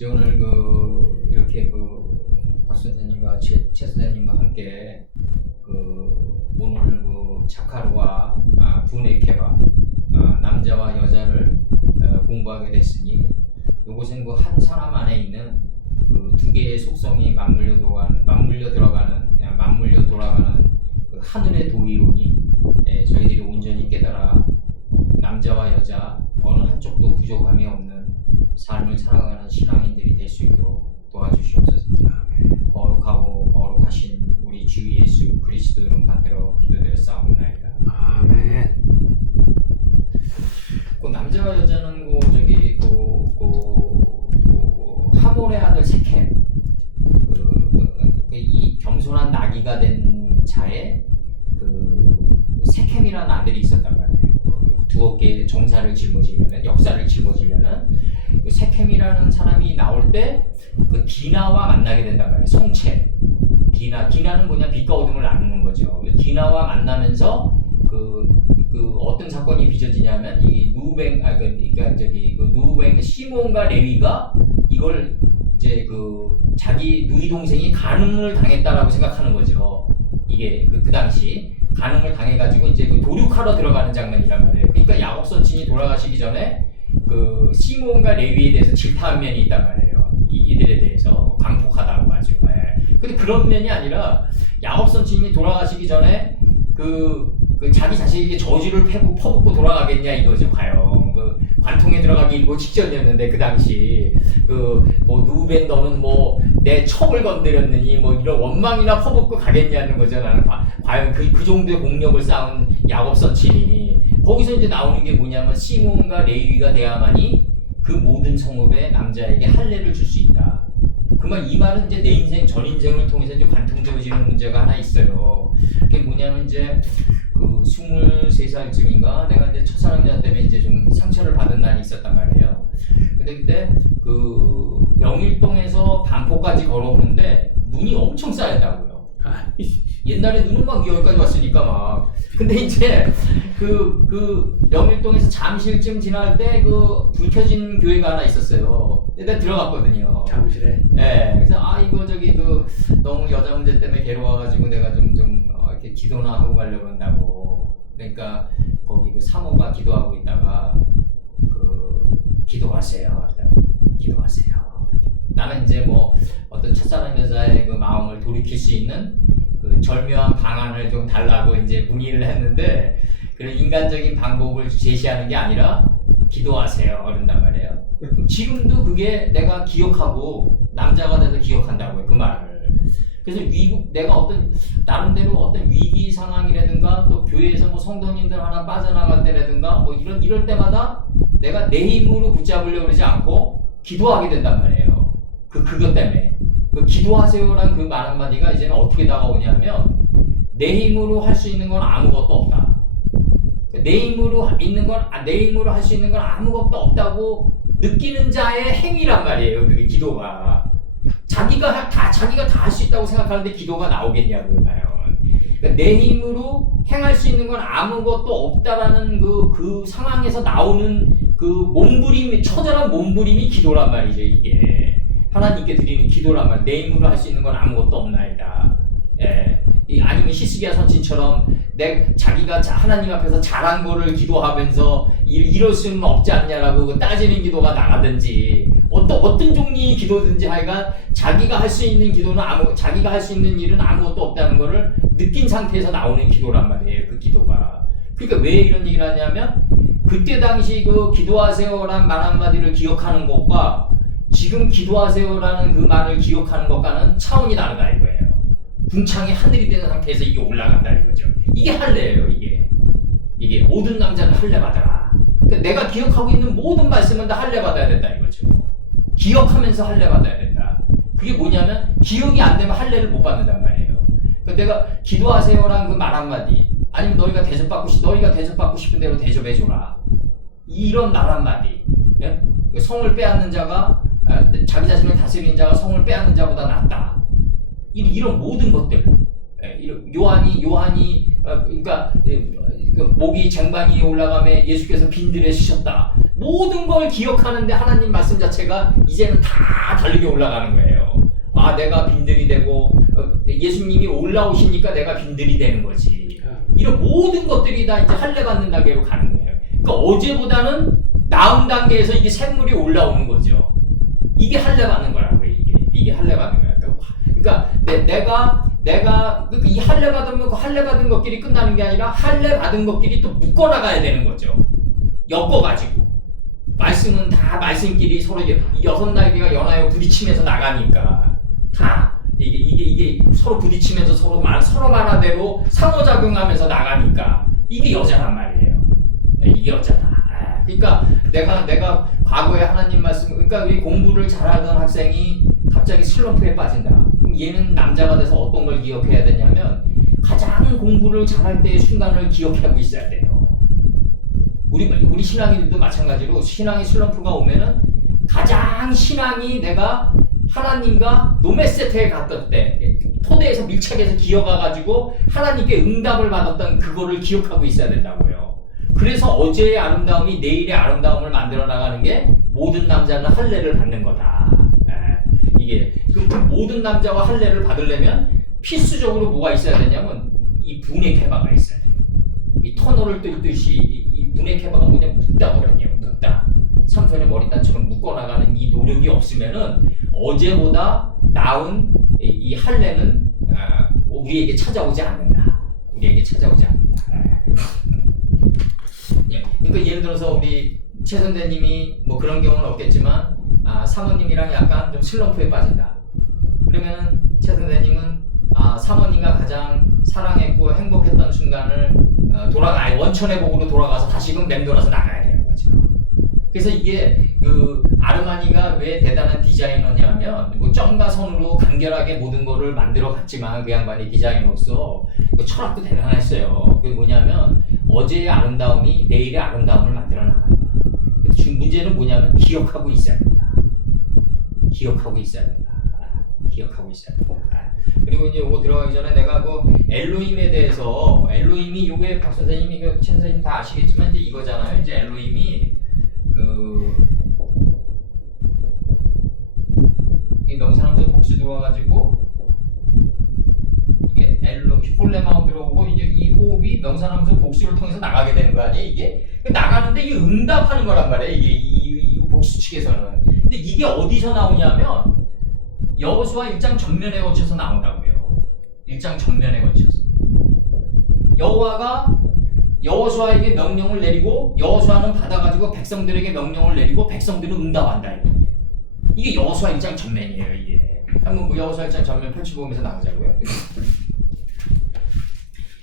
오늘 이렇게 박 선생님과 최 선생님과 함께 오늘 자카르와 부네케바 남자와 여자를 공부하게 됐으니 이것은 한 사람 안에 있는 두 개의 속성이 맞물려 돌아가는 하늘의 도이오니 저희들이 온전히 깨달아 남자와 여자 어느 한쪽도 부족함이 없는 삶을 살아가는 신앙인들이 될 수 있도록 도와주시옵소서. 거룩하고 거룩하신 우리 주 예수 그리스도 이름 받들어 기도드렸사옵나이다. 아멘. 남자와 여자는 하몰의 아들 세켐 이 겸손한 나귀가 된 자의 세켐이라는 아들이 있었단 말이에요. 두어 개의 정사를 짊어지려는 역사를 짊어지려는 세켐이라는 사람이 나올 때 디나와 만나게 된단 말이에요. 성체 디나는 뭐냐, 빛과 어둠을 나누는 거죠. 디나와 만나면서 어떤 사건이 빚어지냐면 이 누벤 시몬과 레위가 이걸 이제 자기 누이 동생이 간음을 당했다라고 생각하는 거죠. 이게 그 당시 간음을 당해가지고 이제 도륙하러 들어가는 장면이란 말이에요. 그러니까 야곱 선친이 돌아가시기 전에 시몬과 레위에 대해서 질타한 면이 있단 말이에요. 이들에 대해서 광폭하다고 하죠. 근데 그런 면이 아니라 야곱 선친이 돌아가시기 전에 자기 자신에게 저주를 퍼붓고 돌아가겠냐 이거죠. 과연 관통에 들어가기 일보 직전이었는데 그 당시 누벤 너는 내 첩을 건드렸느니 이런 원망이나 퍼붓고 가겠냐는 거죠. 나는 과연 그 정도의 공력을 쌓은 야곱 선친이 거기서 이제 나오는 게 뭐냐면 시몬과 레위가 돼야만이 그 모든 성읍의 남자에게 할례를 줄 수 있다. 이 말은 이제 내 인생 전 인생을 통해서 이제 관통되어지는 문제가 하나 있어요. 그게 뭐냐면 이제 23살쯤인가 내가 이제 첫사랑 여자 때문에 이제 좀 상처를 받은 날이 있었단 말이에요. 근데 그때 명일동에서 반포까지 걸어오는데 눈이 엄청 쌓였다고요. 옛날에 눈은 막 여기까지 왔으니까 근데 이제 명일동에서 잠실쯤 지날 때 불 켜진 교회가 하나 있었어요. 내가 들어갔거든요. 잠실에. 네. 그래서 이거 너무 여자 문제 때문에 괴로워가지고 내가 좀 이렇게 기도나 하고 가려고 한다고. 그러니까 거기 사모가 기도하고 있다가 기도하세요. 기도하세요. 나는 이제 어떤 첫사랑 여자의 마음을 돌이킬 수 있는 절묘한 방안을 좀 달라고 이제 문의를 했는데 그런 인간적인 방법을 제시하는 게 아니라 기도하세요 그런단 말이에요. 지금도 그게 내가 기억하고 남자가 돼서 기억한다고요. 그 말을. 그래서 내가 나름대로 어떤 위기 상황이라든가 또 교회에서 성도님들 하나 빠져나갈 때라든가 이럴 때마다 내가 내 힘으로 붙잡으려고 그러지 않고 기도하게 된단 말이에요. 그것 때문에. 기도하세요란 그 말 한마디가 이제는 어떻게 다가오냐면 내 힘으로 할 수 있는 건 아무것도 없다. 내 힘으로 할 수 있는 건 아무것도 없다고 느끼는 자의 행위란 말이에요. 그게 기도가. 자기가 다 할 수 있다고 생각하는데 기도가 나오겠냐고요, 과연. 그러니까 내 힘으로 행할 수 있는 건 아무것도 없다라는 그 상황에서 나오는 처절한 몸부림이 기도란 말이죠, 이게. 하나님께 드리는 기도란 말이에요. 내 힘으로 할 수 있는 건 아무것도 없나이다. 아니면 히스기야 선친처럼 자기가 하나님 앞에서 잘한 거를 기도하면서 이럴 수는 없지 않냐라고 따지는 기도가 나가든지 어떤 종류의 기도든지 하여간 자기가 할 수 있는 자기가 할 수 있는 일은 아무것도 없다는 거를 느낀 상태에서 나오는 기도란 말이에요. 그 기도가. 그러니까 왜 이런 얘기를 하냐면 그때 당시 기도하세요라는 말 한마디를 기억하는 것과 지금 기도하세요라는 그 말을 기억하는 것과는 차원이 다르다 이거예요. 궁창이 하늘이 된 상태에서 이게 올라간다 이거죠. 이게 할례예요. 이게 모든 남자는 할례 받아라. 그러니까 내가 기억하고 있는 모든 말씀은 다 할례 받아야 된다 이거죠. 기억하면서 할례 받아야 된다. 그게 뭐냐면 기억이 안 되면 할례를 못 받는단 말이에요. 그러니까 내가 기도하세요라는 그 말 한마디 아니면 너희가 대접받고 싶은 대로 대접해줘라. 이런 말 한마디. 성을 빼앗는 자가 자기 자신을 다스리는 자가 성을 빼앗는 자보다 낫다. 이런 모든 것들. 요한이 그러니까 목이 쟁반이 올라가며 예수께서 빈들에 쉬셨다. 모든 걸 기억하는데 하나님 말씀 자체가 이제는 다 다르게 올라가는 거예요. 아, 내가 빈들이 되고 예수님이 올라오시니까 내가 빈들이 되는 거지. 이런 모든 것들이 다 이제 할례 받는 단계로 가는 거예요. 그러니까 어제보다는 나은 단계에서 이게 샘물이 올라오는 거죠. 이게 할례 받는 거라고요. 이게 할례 받는 거야. 그러니까 내가 이 할례 받으면 그 할례 받은 것끼리 끝나는 게 아니라 할례 받은 것끼리 또 묶어 나가야 되는 거죠. 엮어가지고 말씀은 다 말씀끼리 서로 여섯 날개가 연하여 부딪히면서 나가니까 다 이게 서로 부딪히면서 서로 말하대로 상호작용하면서 나가니까 이게 여자란 말이에요. 이게 여자다. 그러니까 내가 과거에 하나님 말씀, 그러니까 우리 공부를 잘하던 학생이 갑자기 슬럼프에 빠진다. 그럼 얘는 남자가 돼서 어떤 걸 기억해야 되냐면 가장 공부를 잘할 때의 순간을 기억하고 있어야 돼요. 우리 신앙인들도 마찬가지로 신앙이 슬럼프가 오면은 가장 신앙이 내가 하나님과 노메세트에 갔던 때 토대에서 밀착해서 기어가가지고 하나님께 응답을 받았던 그거를 기억하고 있어야 된다고요. 그래서 어제의 아름다움이 내일의 아름다움을 만들어 나가는 게 모든 남자는 할례를 받는 거다. 이게 그 모든 남자와 할례를 받으려면 필수적으로 뭐가 있어야 되냐면 이 분의 케바가 있어야 돼요. 이 터널을 뚫듯이 이 분의 케바가 뭐냐면 묶다거든요. 묶다. 삼손의 머리단처럼 묶어나가는 이 노력이 없으면은 어제보다 나은 이 할례는 우리에게 찾아오지 않는다. 우리에게 찾아오지 않는다. 그러니까 예를 들어서 우리 최 선생님이 뭐 그런 경우는 없겠지만 사모님이랑 약간 좀 슬럼프에 빠진다. 그러면은 최 선생님은 사모님과 가장 사랑했고 행복했던 순간을 원천의 복으로 돌아가서 다시금 맴돌아서 나가야 되는 거죠. 그래서 이게 그 아르마니가 왜 대단한 디자이너냐면 뭐 점과 선으로 간결하게 모든 거를 만들어 갔지만 그 양반이 디자이너로서 그 철학도 대단했어요. 그게 뭐냐면 어제의 아름다움이 내일의 아름다움을 만들어 나간다. 문제는 뭐냐면 기억하고 있어야 된다. 기억하고 있어야 된다. 기억하고 있어야 된다. 그리고 이제 요거 들어가기 전에 내가 그 엘로힘에 대해서 엘로힘이 요게 박 선생님이 그 최 선생님 다 아시겠지만 이제 이거잖아요. 이제 엘로힘이 이 명사함수 복수 들어와가지고 이게 홀레마우 들어오고 이제 이 호흡이 명사함수 복수를 통해서 나가게 되는 거 아니에요? 이게 나가는데 이게 응답하는 거란 말이에요. 이게 이 복수 측에서는. 근데 이게 어디서 나오냐면 여호수아 1장 전면에 거쳐서 나온다고요. 1장 전면에 거쳐서 여호수아에게 명령을 내리고 여호수아는 받아가지고 백성들에게 명령을 내리고 백성들은 응답한다. 이게 여호수아 1장 전면이에요. 이게 한번 그 여호수아 1장 전면 펼쳐보면서 나오자고요.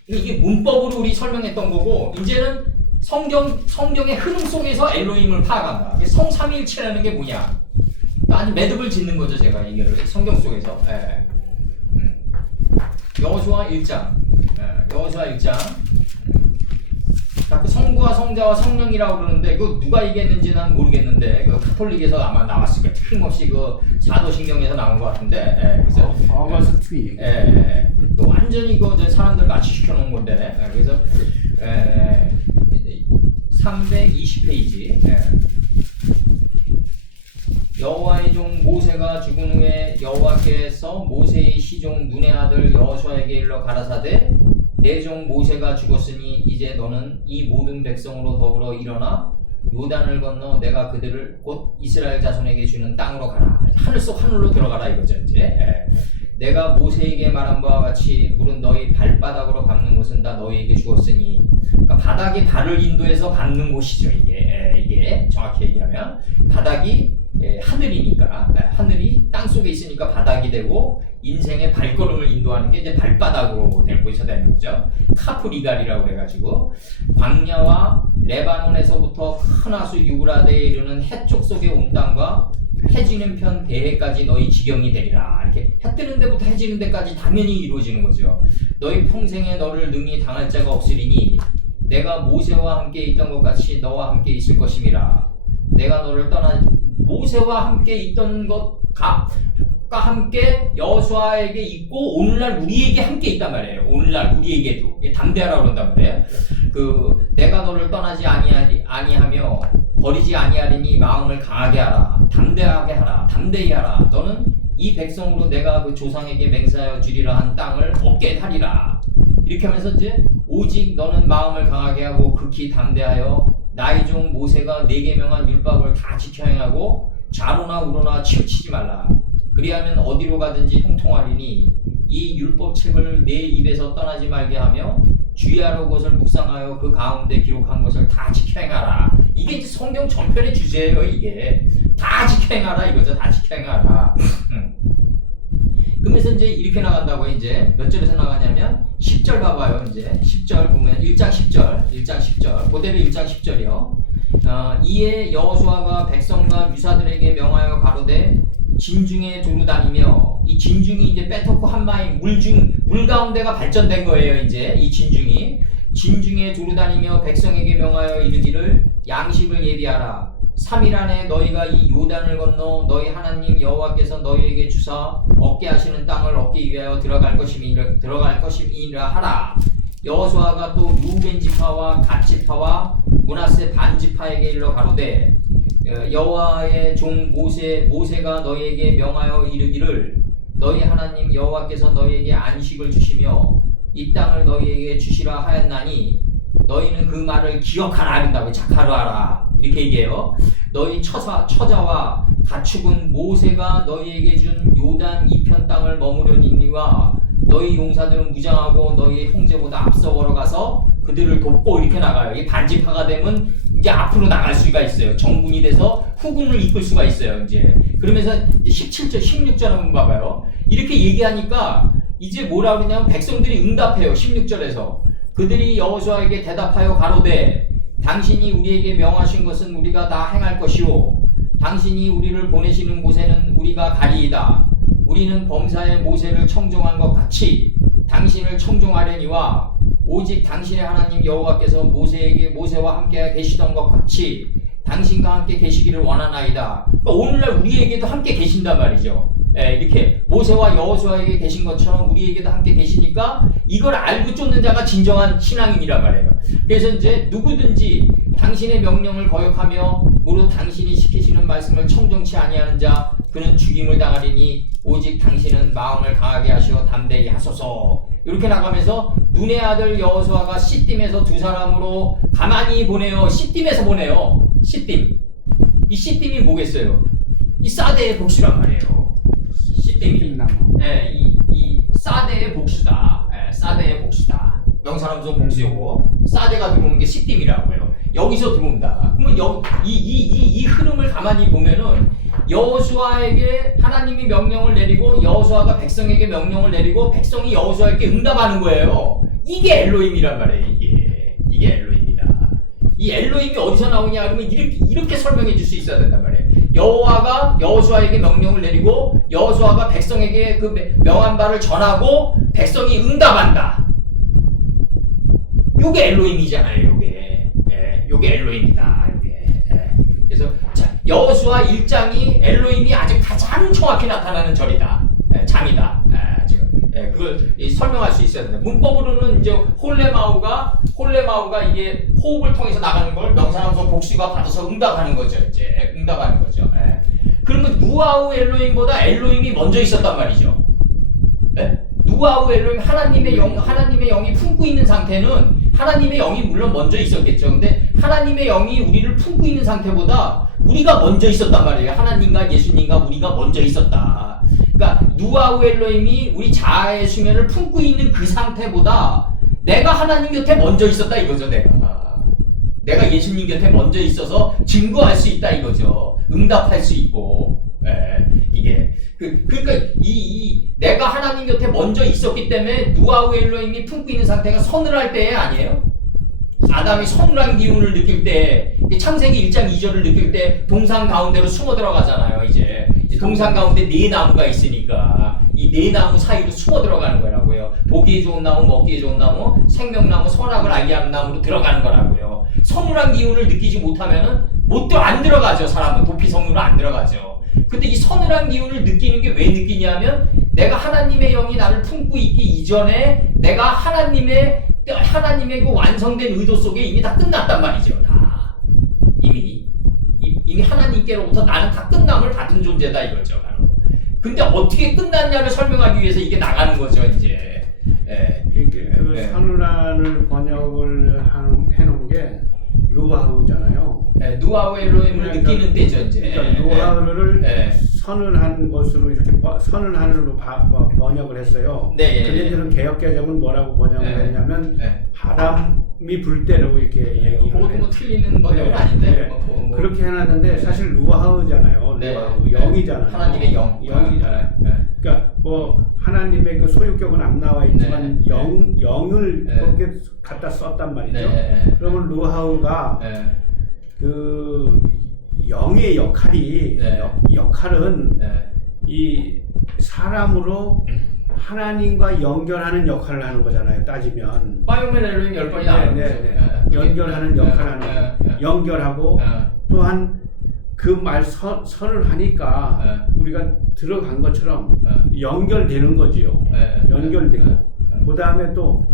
이게 문법으로 우리 설명했던 거고 이제는 성경의 흐름 속에서 엘로힘을 파악한다. 성 삼위일체라는 게 뭐냐? 아주 매듭을 짓는 거죠. 제가 이게 성경 속에서. 여호수아 1장. 여호수아 1장. 그 성부와 성자와 성령이라고 그러는데 그 누가 얘기했는지 난 모르겠는데 그 카톨릭에서 아마 나왔을 거예요. 틀림없이 그 사도신경에서 나온 것 같은데. 그래서 아가스트 또 완전히 그 사람들 마취시켜 놓은 건데. 그래서 320페이지. 여호와의 종 모세가 죽은 후에 여호와께서 모세의 시종 눈의 아들 여호수아에게 일러 가라사대 내 종 모세가 죽었으니 이제 너는 이 모든 백성으로 더불어 일어나 요단을 건너 내가 그들을 곧 이스라엘 자손에게 주는 땅으로 가라. 하늘 속 하늘로 들어가라 이거죠. 이제 내가 모세에게 말한 바와 같이 물은 너희 발바닥으로 밟는 곳은 다 너희에게 주었으니 그러니까 바닥이 발을 인도해서 밟는 곳이죠. 이게 정확히 얘기하면 바닥이 하늘이니까 하늘이 땅 속에 있으니까 바닥이 되고 인생의 발걸음을 인도하는 게 이제 발바닥으로 될 곳이 되는 거죠. 카프리갈이라고 그래가지고 광야와 레바논에서부터 큰 하수 유브라데에 이르는 해쪽 속의 온 땅과 해지는 편 대해까지 너희 지경이 되리라. 이렇게 해 뜨는 데부터 해지는 데까지 당연히 이루어지는 거죠. 너희 평생에 너를 능히 당할 자가 없으리니 내가 모세와 함께 있던 것 같이 너와 함께 있을 것임이라. 내가 너를 모세와 함께 있던 것과 함께 여호수아에게 있고 오늘날 우리에게 함께 있단 말이에요. 오늘날 우리에게도 담대하라고 그런단 말이에요. 내가 너를 떠나지 아니하며 버리지 아니하리니 마음을 강하게 하라. 담대하게 하라. 담대히 하라. 너는 이 백성으로 내가 그 조상에게 맹세하여 주리라 한 땅을 얻게 하리라. 이렇게 하면서 이제 오직 너는 마음을 강하게 하고 극히 담대하여 나의 종 모세가 네 계명한 율법을 다 지켜 행하고 좌로나 우로나 치우치지 말라. 그리하면 어디로 가든지 형통하리니 이 율법책을 내 입에서 떠나지 말게 하며 주의하러 것을 묵상하여 그 가운데 기록한 것을 다 지켜 행하라. 이게 이제 성경 전편의 주제예요. 이게 다 지켜 행하라 이거죠. 다 지켜 행하라. 그러면서 이제 이렇게 나간다고. 이제 몇 절에서 나가냐면 10절 봐봐요. 이제 10절 보면 1장 10절 그대로 1장 10절이요. 이에 여호수아가 백성과 유사들에게 명하여 가로되 진중에 두루 다니며, 이 진중이 이제 빼놓고 한마디 물 가운데가 발전된 거예요. 이제 이 진중에 두루 다니며 백성에게 명하여 이르기를 양식을 예비하라. 3일 안에 너희가 이 요단을 건너 너희 하나님 여호와께서 너희에게 주사 얻게 하시는 땅을 얻기 위하여 들어갈 것임이라 하라. 여호수아가 또 루벤 지파와 갓 지파와 므낫세 반 지파에게 일러 가로되 여호와의 종 모세가 너희에게 명하여 이르기를 너희 하나님 여호와께서 너희에게 안식을 주시며 이 땅을 너희에게 주시라 하였나니 너희는 그 말을 기억하라 한다고. 착하라 이렇게 얘기해요. 너희 처자와 가축은 모세가 너희에게 준 요단 이편 땅을 머무르니와 너희 용사들은 무장하고 너희 형제보다 앞서 걸어가서 그들을 돕고 이렇게 나가요. 이게 반지파가 되면 이제 앞으로 나갈 수가 있어요. 정군이 돼서 후군을 이끌 수가 있어요. 이제 그러면서 이제 17절 16절 한번 봐봐요. 이렇게 얘기하니까 이제 뭐라 그러냐면 백성들이 응답해요. 16절에서 그들이 여호수아에게 대답하여 가로되 당신이 우리에게 명하신 것은 우리가 다 행할 것이요 당신이 우리를 보내시는 곳에는 우리가 가리이다. 우리는 범사의 모세를 청종한 것 같이 당신을 청종하려니와 오직 당신의 하나님 여호와께서 모세와 함께 계시던 것 같이 당신과 함께 계시기를 원하나이다. 그러니까 오늘날 우리에게도 함께 계신단 말이죠. 이렇게 모세와 여호수아에게 계신 것처럼 우리에게도 함께 계시니까 이걸 알고 쫓는 자가 진정한 신앙인이란 말이에요. 그래서 이제 누구든지 당신의 명령을 거역하며 무릇 당신이 시키시는 말씀을 청정치 아니하는 자 그는 죽임을 당하리니 오직 당신은 마음을 강하게 하시어 담대히 하소서. 이렇게 나가면서 눈의 아들 여호수아가 시딤에서 두 사람으로 가만히 보내요. 시딤에서 보내요. 시딤. 이 시딤이 뭐겠어요? 이 사대의 복수란 말이에요. 시딤이. 이 사대의 복수다. 사대의 복수다. 명사람소 복수요고 사대가 들어오는 게 시딤이라고요. 여기서 들어온다. 그러면 이 흐름을 가만히 보면은 여호수아에게 하나님이 명령을 내리고 여호수아가 백성에게 명령을 내리고 백성이 여호수아에게 응답하는 거예요. 이게 엘로힘이란 말이에요. 이게 엘로힘이다. 이 엘로힘이 어디서 나오냐 그러면 이렇게 설명해 줄 수 있어야 된단 말이에요. 여호와가 여호수아에게 명령을 내리고 여호수아가 백성에게 그 명한 바를 전하고 백성이 응답한다. 요게 엘로힘이잖아요. 요게 엘로힘이다. 그래서 여호수아 1장이 엘로힘이 아직 가장 정확히 나타나는 절이다. 장이다. 지금 그걸 설명할 수 있어야 된다. 문법으로는 이제 홀레마우가 이게 호흡을 통해서 나가는 걸 명사함수 복수가 받아서 응답하는 거죠. 이제 응답하는 거죠. 그러면 누아우 엘로힘보다 엘로힘이 먼저 있었단 말이죠. 누아우 엘로힘 하나님의 영이 품고 있는 상태는 하나님의 영이 물론 먼저 있었겠죠. 근데 하나님의 영이 우리를 품고 있는 상태보다 우리가 먼저 있었단 말이에요. 하나님과 예수님과 우리가 먼저 있었다. 그러니까 누아우 엘로힘이 우리 자아의 수면을 품고 있는 그 상태보다 내가 하나님 곁에 먼저 있었다 이거죠. 내가 예수님 곁에 먼저 있어서 증거할 수 있다 이거죠. 응답할 수 있고. 이게 그러니까 내가 하나님 곁에 먼저 있었기 때문에 누아우 엘로힘이 품고 있는 상태가 서늘할 때 아니에요? 아담이 서늘한 기운을 느낄 때 창세기 1장 2절을 느낄 때 동산 가운데로 숨어 들어가잖아요. 이제 동산 가운데 네 나무가 있으니까 이 네 나무 사이로 숨어 들어가는 거라고요. 보기에 좋은 나무, 먹기에 좋은 나무, 생명나무, 선악을 알게 하는 나무로 들어가는 거라고요. 서늘한 기운을 느끼지 못하면은 안 들어가죠. 사람은 도피성으로 안 들어가죠. 근데 이 서늘한 기운을 느끼는 게 왜 느끼냐면 내가 하나님의 영이 나를 품고 있기 이전에 내가 하나님의 그 완성된 의도 속에 이미 다 끝났단 말이죠. 다 이미 하나님께로부터 나는 다 끝남을 받은 존재다 이거죠 바로. 근데 어떻게 끝났냐를 설명하기 위해서 이게 나가는 거죠 이제. 예. 그 선언안을 번역을 해놓은 게 루아우잖아요. 예, 누아우의 로임을 느끼는 때죠 이제. 그러니까 루아우를 선언한 것으로 이렇게 선언안으로 번역을 했어요. 네. 근데 저는 개역개정은 뭐라고 번역을 했냐면 바람이 불 때라고 이렇게 얘기를 그것도 뭐 틀리는 번역은 아닌데. 뭐. 그렇게 해놨는데 사실 루아우잖아요. 네. 루아우 영이잖아요. 하나님의 영. 영이잖아요. 그러니까 뭐 하나님의 그 소유격은 안 나와 있지만 영을 그렇게 갖다 썼단 말이죠. 그러면 루아우가 그 영의 역할이 역할은 이 사람으로 하나님과 연결하는 역할을 하는 거잖아요. 따지면 파이오멘 엘로힘 10번이 나오는 거죠. 연결하는 역할을 하는 거예요. 연결하고 또한 그 말 선을 하니까 우리가 들어간 것처럼 연결되는 거지요. 연결되고 그 다음에 또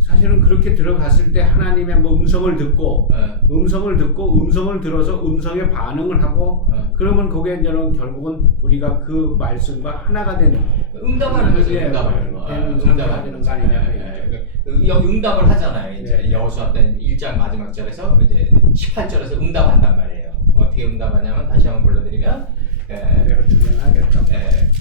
사실은 그렇게 들어갔을 때 하나님의 뭐 음성을 듣고 음성을 들어서 음성에 반응을 하고 그러면 그게 이제는 결국은 우리가 그 말씀과 하나가 되는 응답하는 거죠. 응답하는 거 아니냐. 응답을 하잖아요. 이제 여호수아 때 1장 마지막 절에서 이제 18절에서 응답한단 말이에요. 어떻게 응답하냐면 다시 한번 불러드리면 내가 주문하겠다.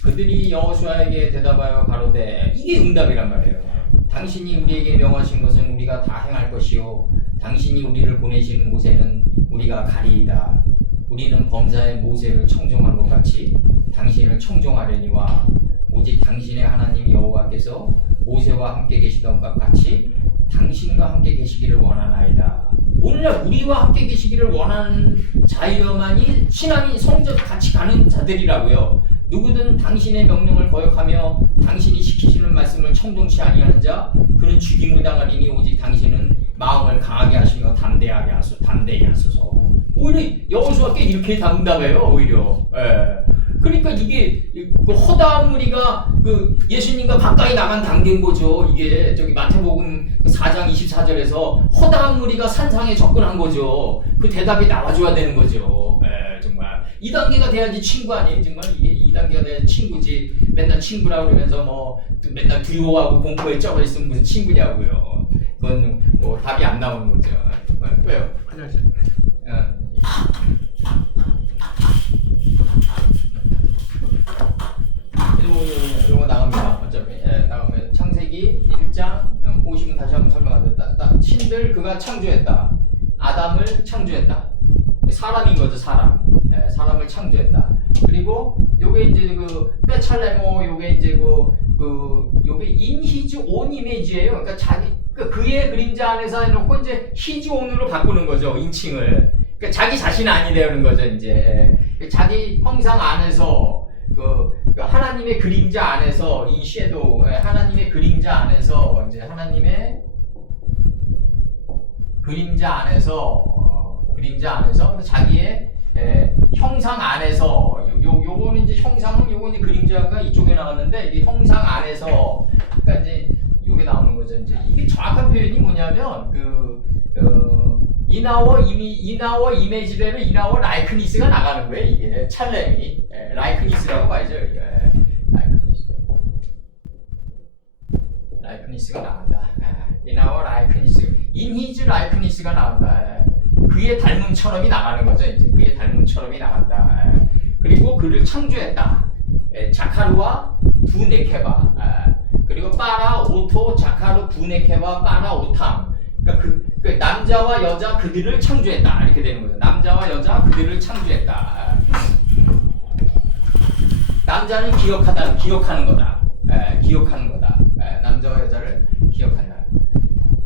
그들이 여호수아에게 대답하여 가로되 이게 응답이란 말이에요. 당신이 우리에게 명하신 것은 우리가 다 행할 것이요 당신이 우리를 보내시는 곳에는 우리가 가리이다. 우리는 범사의 모세를 청종한 것 같이 당신을 청종하려니와 오직 당신의 하나님 여호와께서 모세와 함께 계시던 것 같이 당신과 함께 계시기를 원하나이다. 오늘날 우리와 함께 계시기를 원하는 자여만이 신앙이 성적 같이 가는 자들이라고요. 누구든 당신의 명령을 거역하며 당신이 시키시는 말씀을 청종치 아니하는 자 그는 죽임을 당하리니 오직 당신은 마음을 강하게 하시며 담대히 하소서. 오히려 여호수아께 이렇게 응답해요. 오히려. 그러니까 이게 그 허다한 무리가 그 예수님과 가까이 나간 단계인 거죠. 이게 저기 마태복음 4장 24절에서 허다한 무리가 산상에 접근한 거죠. 그 대답이 나와줘야 되는 거죠. 정말 2단계가 돼야지 친구 아니에요. 정말 이게 2단계가 돼야지 친구지. 맨날 친구라 그러면서 뭐 맨날 두려워하고 공포에 쩔어 있으면 무슨 친구냐고요. 그건 뭐 답이 안 나오는 거죠. 왜요? 화장실. 이거 나갑니다. 어차피 나가면 창세기 1장 보시면 다시 한번 설명하겠다. 신들 그가 창조했다. 아담을 창조했다. 사람인 거죠. 사람을 창조했다. 그리고 요게 이제 그 빼찰레모 요게 이제 요게 in his own image예요. 그러니까 그의 그림자 안에서 해놓고 이제 his own으로 바꾸는 거죠. 인칭을. 그러니까 자기 자신 아니라는 거죠. 이제 자기 형상 안에서 그 하나님의 그림자 안에서 이 섀도우 하나님의 그림자 안에서 이제 하나님의 그림자 안에서 자기의 형상 안에서 요거는 이제 형상은 요거 이제 그림자가 이쪽에 나왔는데 이게 형상 안에서 그러니까 이제 요게 나오는 거죠. 이제 이게 정확한 표현이 뭐냐면 이나워 이미지대로 이나워 라이크니스가 나가는 거예요. 이게 찰렘이 라이크니스라고 봐야죠. 라이크니스가 나간다. 이나워 라이크니스, 인히즈 라이크니스가 나간다. 그의 닮음처럼이 나가는 거죠. 이제 그의 닮음처럼이 나간다. 그리고 그를 창조했다. 자카르와 부네케바. 그리고 빠라 오토 자카르 부네케바 빠라 오탐. 그러니까 그 남자와 여자 그들을 창조했다. 이렇게 되는 거죠. 남자와 여자 그들을 창조했다. 남자는 기억하는 거다. 기억하는 거다. 남자와 여자를 기억한다.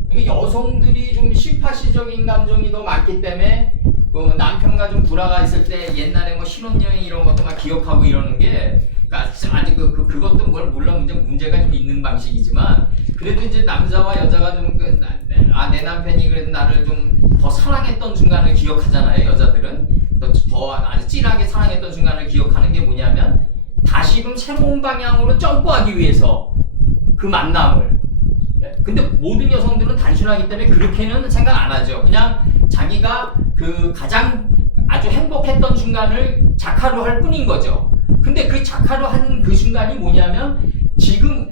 그러니까 여성들이 좀 심파시적인 감정이 더 많기 때문에 남편과 좀 불화가 있을 때 옛날에 뭐 신혼여행 이런 것도 막 기억하고 이러는 게 그러니까 아직 그것도 물론 문제가 좀 있는 방식이지만 그래도 이제 남자와 여자가 좀 내 남편이 그래도 나를 좀 더 사랑했던 순간을 기억하잖아요. 여자들은 더 아주 찐하게 사랑했던 순간을 기억하는 게 뭐냐면 다시금 새로운 방향으로 점프하기 위해서 그 만남을. 근데 모든 여성들은 단순하기 때문에 그렇게는 생각 안 하죠. 그냥 자기가 그 가장 아주 행복했던 순간을 자카로 할 뿐인 거죠. 근데 그 자카로 한 그 순간이 뭐냐면 지금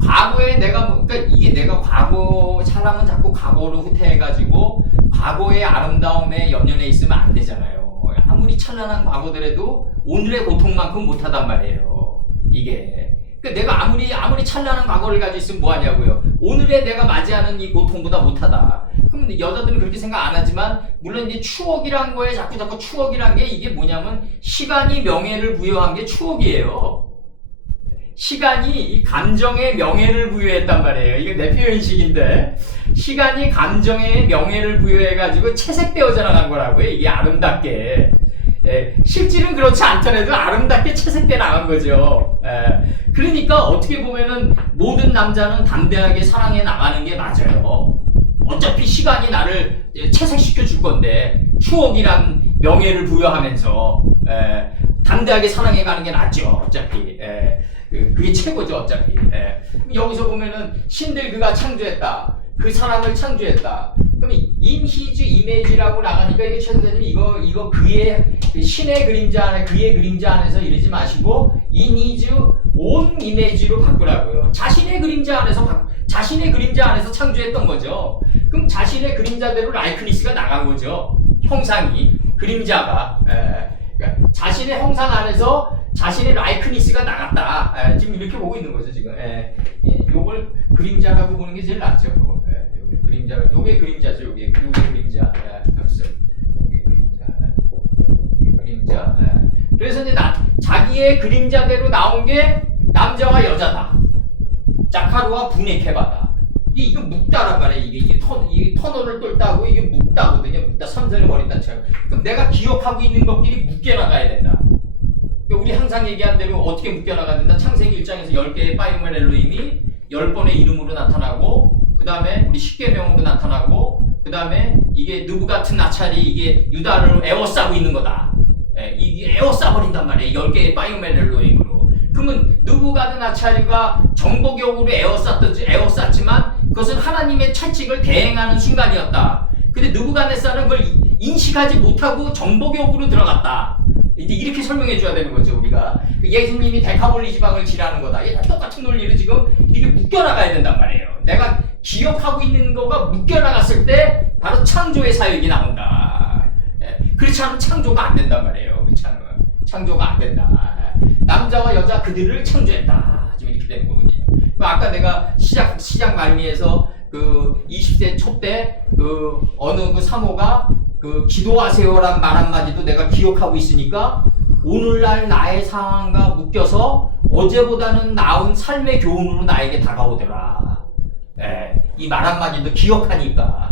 과거에 내가 그러니까 이게 내가 과거 사람은 자꾸 과거로 후퇴해가지고 과거의 아름다움에 연연해 있으면 안 되잖아요. 아무리 찬란한 과거더라도 오늘의 고통만큼 못하단 말이에요. 이게. 그러니까 내가 아무리 찬란한 과거를 가지고 있으면 뭐하냐고요. 오늘의 내가 맞이하는 이 고통보다 못하다. 그럼 여자들은 그렇게 생각 안 하지만 물론 이제 추억이란 거에 자꾸 추억이란 게 이게 뭐냐면 시간이 명예를 부여한 게 추억이에요. 시간이 이 감정에 명예를 부여했단 말이에요. 이게 내 표현식인데 시간이 감정에 명예를 부여해가지고 채색되어져 나간 거라고요. 이게 아름답게. 실질은 그렇지 않더라도 아름답게 채색돼 나간 거죠. 그러니까 어떻게 보면은 모든 남자는 담대하게 사랑해 나가는 게 맞아요. 어차피 시간이 나를 채색시켜 줄 건데 추억이란 명예를 부여하면서 담대하게 사랑해 가는 게 낫죠. 어차피. 그게 최고죠. 어차피. 여기서 보면은 신들그가 창조했다. 그 사람을 창조했다. 그럼 in his image라고 나가니까 이게 최 선생님이 이거 그의 신의 그림자 안에 그의 그림자 안에서 이러지 마시고 in his own image로 바꾸라고요. 자신의 그림자 안에서 창조했던 거죠. 그럼 자신의 그림자대로 라이크니스가 나간 거죠. 형상이 그림자가 그러니까 자신의 형상 안에서 자신의 라이크니스가 나갔다. 지금 이렇게 보고 있는 거죠 지금. 요걸 그림자라고 보는 게 제일 낫죠. 요게 그림자죠. 요게 그림자. 알았어요. 요게 그림자. 그래서 이제 자기의 그림자대로 나온 게 남자와 여자다. 자카루와 부네케바다. 이거 묵다란 말이에요. 이게 터널을 뚫다고 이게 묵다거든요. 묵다 삼선을 버린다는 책. 그럼 내가 기억하고 있는 것들이 묶여 나가야 된다. 우리 항상 얘기한 대로 어떻게 묶여 나가야 된다. 창세기 1장에서 10개의 파이멀 엘로힘이 10번의 이름으로 나타나고 그 다음에 우리 10계명으로 나타나고 그 다음에 이게 누구 같은 나찰이 이게 유다를 에워싸고 있는 거다. 이게 에워싸버린단 말이에요. 10개의 파이멀 엘로힘으로. 그러면 누구 같은 나찰이가 정복역으로 에워쌌지만 그것은 하나님의 채찍을 대행하는 순간이었다. 근데 느부갓네살은 그걸 인식하지 못하고 정복역으로 들어갔다. 이제 이렇게 설명해 줘야 되는 거죠, 우리가. 예수님이 데카몰리 지방을 지나는 거다. 이게 똑같은 논리를 지금 이렇게 묶여나가야 된단 말이에요. 내가 기억하고 있는 거가 묶여나갔을 때 바로 창조의 사역이 나온다. 그렇지 않으면 창조가 안 된단 말이에요. 그렇지 않으면. 창조가 안 된다. 남자와 여자 그들을 창조했다. 지금 이렇게 되는 거거든요. 아까 내가 시작 말미에서 그 20대 초 때 그 어느 그 사모가 그 기도하세요란 말 한마디도 내가 기억하고 있으니까 오늘날 나의 상황과 묶여서 어제보다는 나은 삶의 교훈으로 나에게 다가오더라. 이 말 한마디도 기억하니까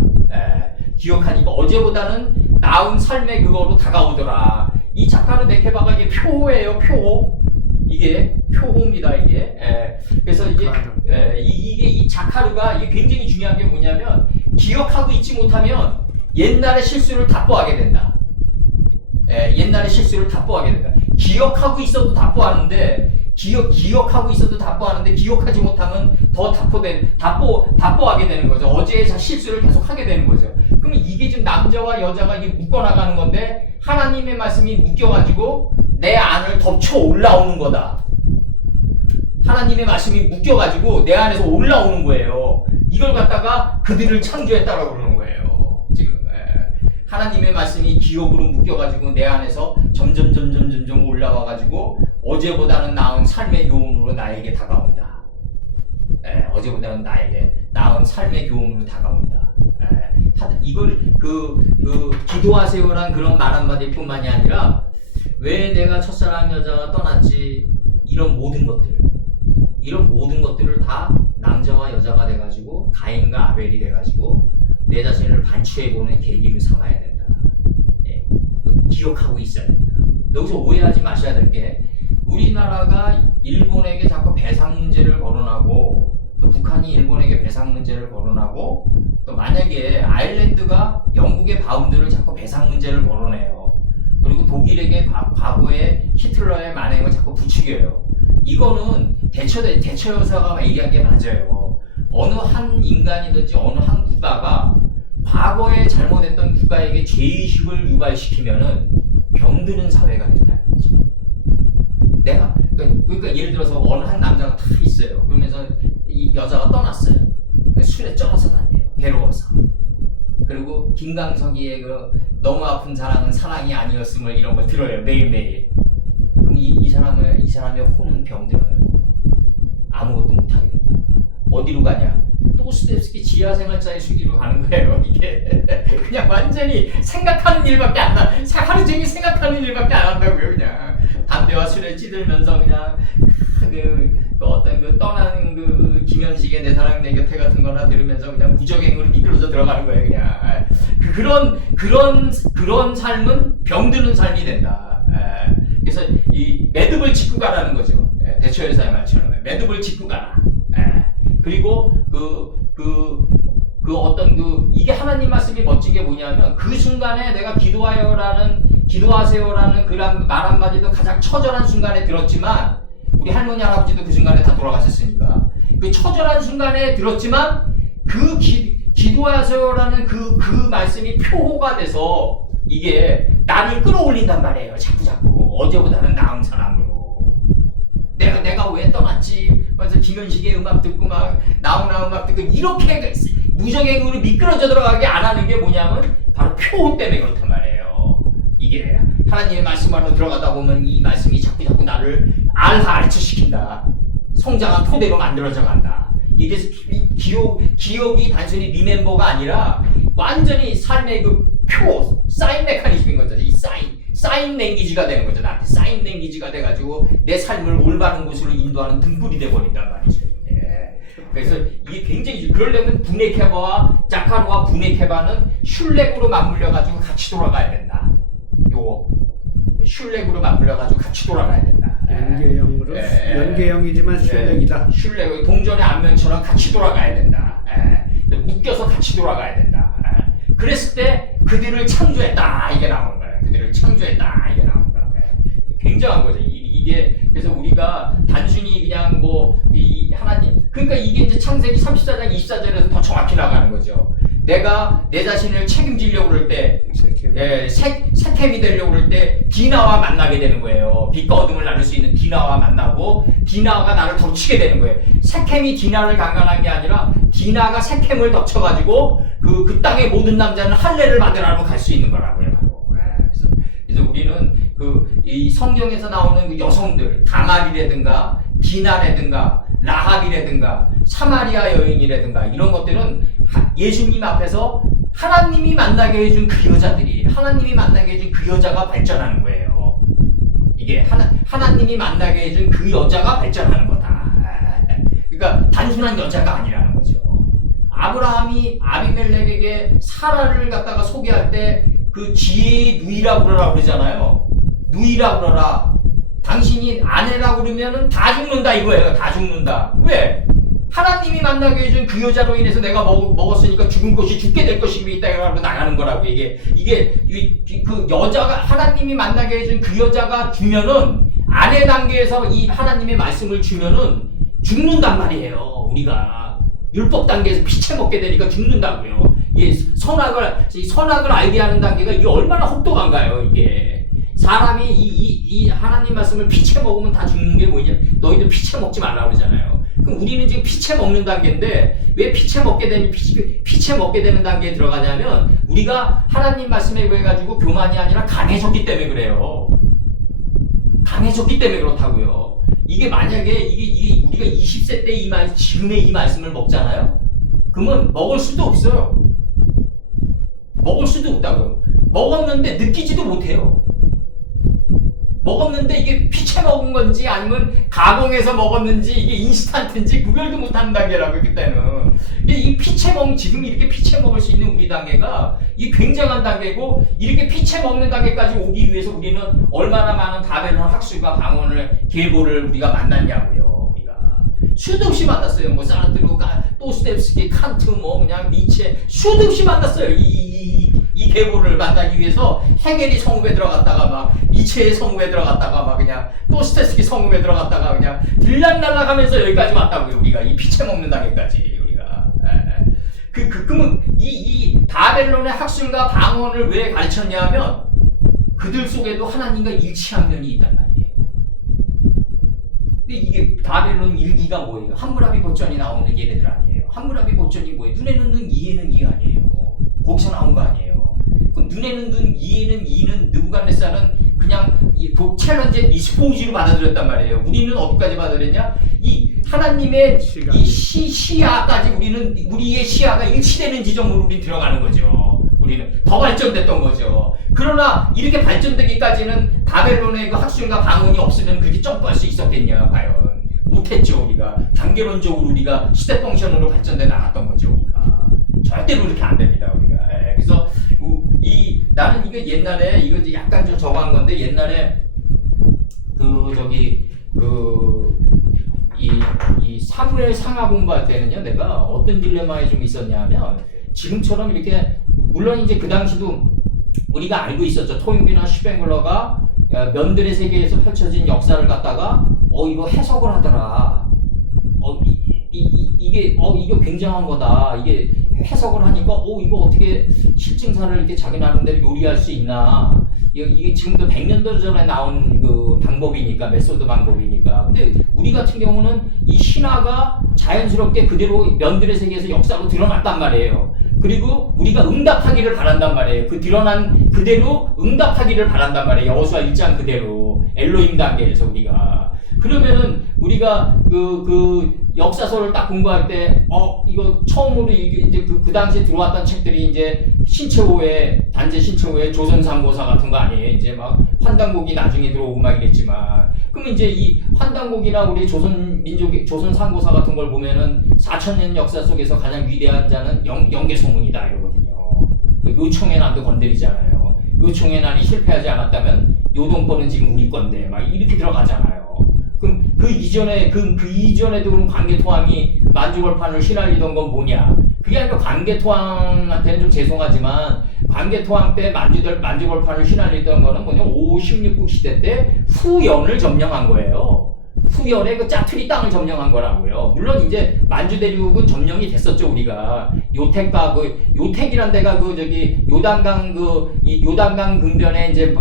어제보다는 나은 삶의 그거로 다가오더라. 이 자카르 네케바가 이게 표호예요. 표호. 이게 표호입니다. 이게. 그래서 이게 이 자카르가 이게 굉장히 중요한 게 뭐냐면 기억하고 있지 못하면 옛날의 실수를 답보하게 된다. 옛날의 실수를 답보하게 된다. 기억하고 있어도 답보하는데 기억하지 못하면 더 답보하게 되는 거죠. 어제의 실수를 계속 하게 되는 거죠. 그럼 이게 지금 남자와 여자가 이게 묶어나가는 건데 하나님의 말씀이 묶여가지고 내 안을 덮쳐 올라오는 거다. 하나님의 말씀이 묶여가지고 내 안에서 올라오는 거예요. 이걸 갖다가 그들을 창조했다라고 그러는 거예요. 지금 하나님의 말씀이 기억으로 묶여가지고 내 안에서 점점 올라와가지고 어제보다는 나은 삶의 교훈으로 나에게 다가온다. 어제보다는 나에게 나은 삶의 교훈으로 다가온다. 이걸 기도하세요란 그런 말 한마디뿐만이 아니라 왜 내가 첫사랑 여자가 떠났지 이런 모든 것들을 다 남자와 여자가 돼가지고 가인과 아벨이 돼가지고 내 자신을 반추해보는 계기를 삼아야 된다. 기억하고 있어야 된다. 여기서 오해하지 마셔야 될 게 우리나라가 일본에게 자꾸 배상 문제를 거론하고 또 북한이 일본에게 배상 문제를 거론하고 또 만약에 아일랜드가 영국의 바운드를 자꾸 배상 문제를 거론해요. 그리고 독일에게 과거에 히틀러의 만행을 자꾸 부추겨요. 이거는 대처여사가 얘기한 게 맞아요. 어느 한 인간이든지 어느 한 국가가 과거에 잘못했던 국가에게 죄의식을 유발시키면은 병드는 사회가 됐다는 거죠. 내가 그러니까 예를 들어서 어느 한 남자가 다 있어요. 그러면서 이 여자가 떠났어요. 술에 쩔어서 다녀요. 괴로워서. 그리고 김광석이의 그 너무 아픈 사랑은 사랑이 아니었음을 이런 걸 들어요. 매일매일. 그럼 이 사람의 혼은 병들어요. 아무것도 못하게 된다. 어디로 가냐? 도스토옙스키 지하생활자의 수기로 가는 거예요. 이게 그냥 완전히 생각하는 일밖에 안 나. 하루 종일 생각하는 일밖에 안 한다고요. 그냥 담배와 술에 찌들면서 그냥 그 어떤 그 떠나는 그 김현식의 내 사랑 내 곁에 같은 거나 들으면서 그냥 무적행으로 미끄러져 들어가는 거예요. 그냥 그런 삶은 병드는 삶이 된다. 그래서 이 매듭을 짓고 가라는 거죠. 대처 여사의 말처럼 매듭을 짓고 가라. 그리고 어떤 이게 하나님 말씀이 멋진 게 뭐냐면 그 순간에 내가 기도하세요라는 그런 말 한마디도 가장 처절한 순간에 들었지만 우리 할머니 할아버지도 그 순간에 다 돌아가셨으니까 그 처절한 순간에 들었지만 그 기도하세요라는 그 말씀이 표호가 돼서 이게 나를 끌어올린단 말이에요. 자꾸 어제보다는 나은 사람으로 내가 왜 떠났지? 그래서 김현식의 음악 듣고 막 나훈아 음악 듣고 이렇게 무적행으로 미끄러져 들어가게 안 하는 게 뭐냐면 바로 표호 때문에 그렇단 말이에요. 이게 하나님의 말씀 안으로 들어가다 보면 이 말씀이 자꾸 나를 알파알츠시킨다. 성장한 토대로 만들어져 간다. 이래서 기억이 단순히 리멤버가 아니라 완전히 삶의 그 표, 사인 메커니즘인 거죠. 이 사인 랭귀지가 되는 거죠. 나한테 사인 랭귀지가 돼가지고 내 삶을 올바른 곳으로 인도하는 등불이 돼버린단 말이죠. 그래서 이게 굉장히 그러려면 부네케바와 자카르와 부네케바는 슐렉으로 맞물려가지고 같이 돌아가야 된다. 슐렉으로 맞물려가지고 같이 돌아가야 된다. 연계형으로 연계형이지만 슐렉이다. 슐렉 동전의 앞면처럼 같이 돌아가야 된다. 묶여서 같이 돌아가야 된다. 그랬을 때 그들을 창조했다 이게 나오는 거예요. 그들을 창조했다 이게 나오는 거예요. 굉장한 거죠. 이게 그래서 우리가 단순히 그냥 이 하나님 그러니까 이게 이제 창세기 34장 24절에서 더 정확히 나가는 거죠. 내가 내 자신을 책임지려고 그럴 때 세켐이 되려고 그럴 때 디나와 만나게 되는 거예요. 빛과 어둠을 나눌 수 있는 디나와 만나고 디나가 나를 덮치게 되는 거예요. 세켐이 디나를 강간한 게 아니라 디나가 세켐을 덮쳐가지고 그 땅의 모든 남자는 할례를 받으라고 갈 수 있는 거라고요. 그래서 우리는 이 성경에서 나오는 그 여성들 다말이라든가 디나라든가 라합이라든가 사마리아 여인이라든가 이런 것들은 예수님 앞에서 하나님이 만나게 해준 그 여자들이 하나님이 만나게 해준 그 여자가 발전하는 거예요. 이게 하나님이 만나게 해준 그 여자가 발전하는 거다. 그러니까 단순한 여자가 아니라는 거죠. 아브라함이 아비멜렉에게 사라를 갖다가 소개할 때 그 지혜의 누이라고 그러잖아요. 누이라고 그러라. 당신이 아내라고 그러면은 다 죽는다 이거예요. 다 죽는다. 왜? 하나님이 만나게 해준 그 여자로 인해서 내가 먹었으니까 죽은 것이 죽게 될 것이 있다 이러고 나가는 거라고. 이게 그 여자가 하나님이 만나게 해준 그 여자가 주면은 아내 단계에서 이 하나님의 말씀을 주면은 죽는단 말이에요. 우리가 율법 단계에서 피채 먹게 되니까 죽는다고요. 이 선악을 알게 하는 단계가 이게 얼마나 혹독한가요? 이게 사람이 이 하나님 말씀을 피채 먹으면 다 죽는 게 뭐냐? 너희들 피채 먹지 말라 그러잖아요. 그럼 우리는 지금 피채 먹는 단계인데 왜 피채 먹게 되는 단계에 들어가냐면 우리가 하나님 말씀에 의해 가지고 교만이 아니라 강해졌기 때문에 그래요. 강해졌기 때문에 그렇다고요. 이게 만약에 이게 우리가 20세 때 지금의 이 말씀을 먹잖아요. 그러면 먹을 수도 없어요. 먹을 수도 없다고요. 먹었는데 느끼지도 못해요. 먹었는데 이게 피채 먹은 건지 아니면 가공해서 먹었는지 이게 인스턴트인지 구별도 못하는 단계라고 그때는. 이 피채 지금 이렇게 피채 먹을 수 있는 우리 단계가 이 굉장한 단계고 이렇게 피채 먹는 단계까지 오기 위해서 우리는 얼마나 많은 바벨론 학술과 방언을 계보를 우리가 만났냐고요. 우리가 수도 없이 만났어요. 사르트르, 도스토옙스키, 칸트, 그냥 니체 수도 없이 만났어요. 이 계보를 만나기 위해서 헤겔이 성읍에 들어갔다가 막 니체의 성읍에 들어갔다가 막 그냥 도스토옙스키 성읍에 들어갔다가 그냥 들락날락하면서 여기까지 왔다고요. 우리가 이 피채 먹는 단계까지 우리가. 그러면 이 바벨론의 학술과 방언을 왜 가르쳤냐면 그들 속에도 하나님과 일치한 면이 있단 말이에요. 근데 이게 바벨론 일기가 뭐예요? 함무라비 보전이 나오는 얘네들 아니에요. 함무라비 보전이 뭐예요? 눈에는 눈, 이에는 이 아니에요. 거기서 나온 거 아니에요. 그럼 눈에는 눈, 이에는 이는 느부갓네살은 그냥 이 챌린지의 리스포즈로 받아들였단 말이에요. 우리는 어디까지 받아들였냐? 이 하나님의 이 시야까지 우리의 시야가 일치되는 지점으로 우리 들어가는 거죠. 우리는 더 발전됐던 거죠. 그러나 이렇게 발전되기까지는 바벨론의 그 학술과 방언이 없으면 그렇게 점프할 수 있었겠냐? 과연 못했죠. 우리가 단계론적으로 우리가 시대 펑션으로 발전돼 나갔던 거죠. 우리가 절대로 그렇게 안 됩니다. 우리가. 그래서 나는 이거 옛날에 이거 약간 좀 저거한 건데 옛날에 이 사무엘 상하 공부할 때는요, 내가 어떤 딜레마에 좀 있었냐면 지금처럼 이렇게 물론 이제 그 당시도 우리가 알고 있었죠. 토인비나 슈뱅글러가 면들의 세계에서 펼쳐진 역사를 갖다가 이거 해석을 하더라. 이게 굉장한 거다. 이게 해석을 하니까 이거 어떻게 실증사를 이렇게 자기 나름대로 요리할 수 있나. 이게 지금도 100년도 전에 나온 그 방법이니까, 메소드 방법이니까. 근데 우리 같은 경우는 이 신화가 자연스럽게 그대로 면들의 세계에서 역사로 드러났단 말이에요. 그리고 우리가 응답하기를 바란단 말이에요. 그 드러난 그대로 응답하기를 바란단 말이에요. 여호수아 1장 그대로 엘로힘 단계에서 우리가. 그러면은 우리가 그 역사서를 딱 공부할 때 이거 처음으로 이제 그 당시에 들어왔던 책들이 이제 단재 신채호의 조선상고사 같은 거 아니에요. 이제 막 환단곡이 나중에 들어오고 막 이랬지만, 그러면 이제 이 환단곡이나 우리 조선상고사 같은 걸 보면은 4000년 역사 속에서 가장 위대한 자는 영계소문이다 이러거든요. 묘청의 난도 건드리잖아요. 묘청의 난이 실패하지 않았다면 요동권은 지금 우리 건데 막 이렇게 들어가잖아요. 그럼 그 이전에도 그럼 광개토왕이 만주벌판을 휘날리던 건 뭐냐? 그게 아니라 광개토왕한테는 좀 죄송하지만 광개토왕 때 만주벌판을 휘날리던 거는 뭐냐? 5, 16국 시대 때 후연을 점령한 거예요. 후연의 그 짜투리 땅을 점령한 거라고요. 물론 이제 만주 대륙은 점령이 됐었죠. 우리가 요택과 요택이란 데가 요단강 요단강 근변에 이제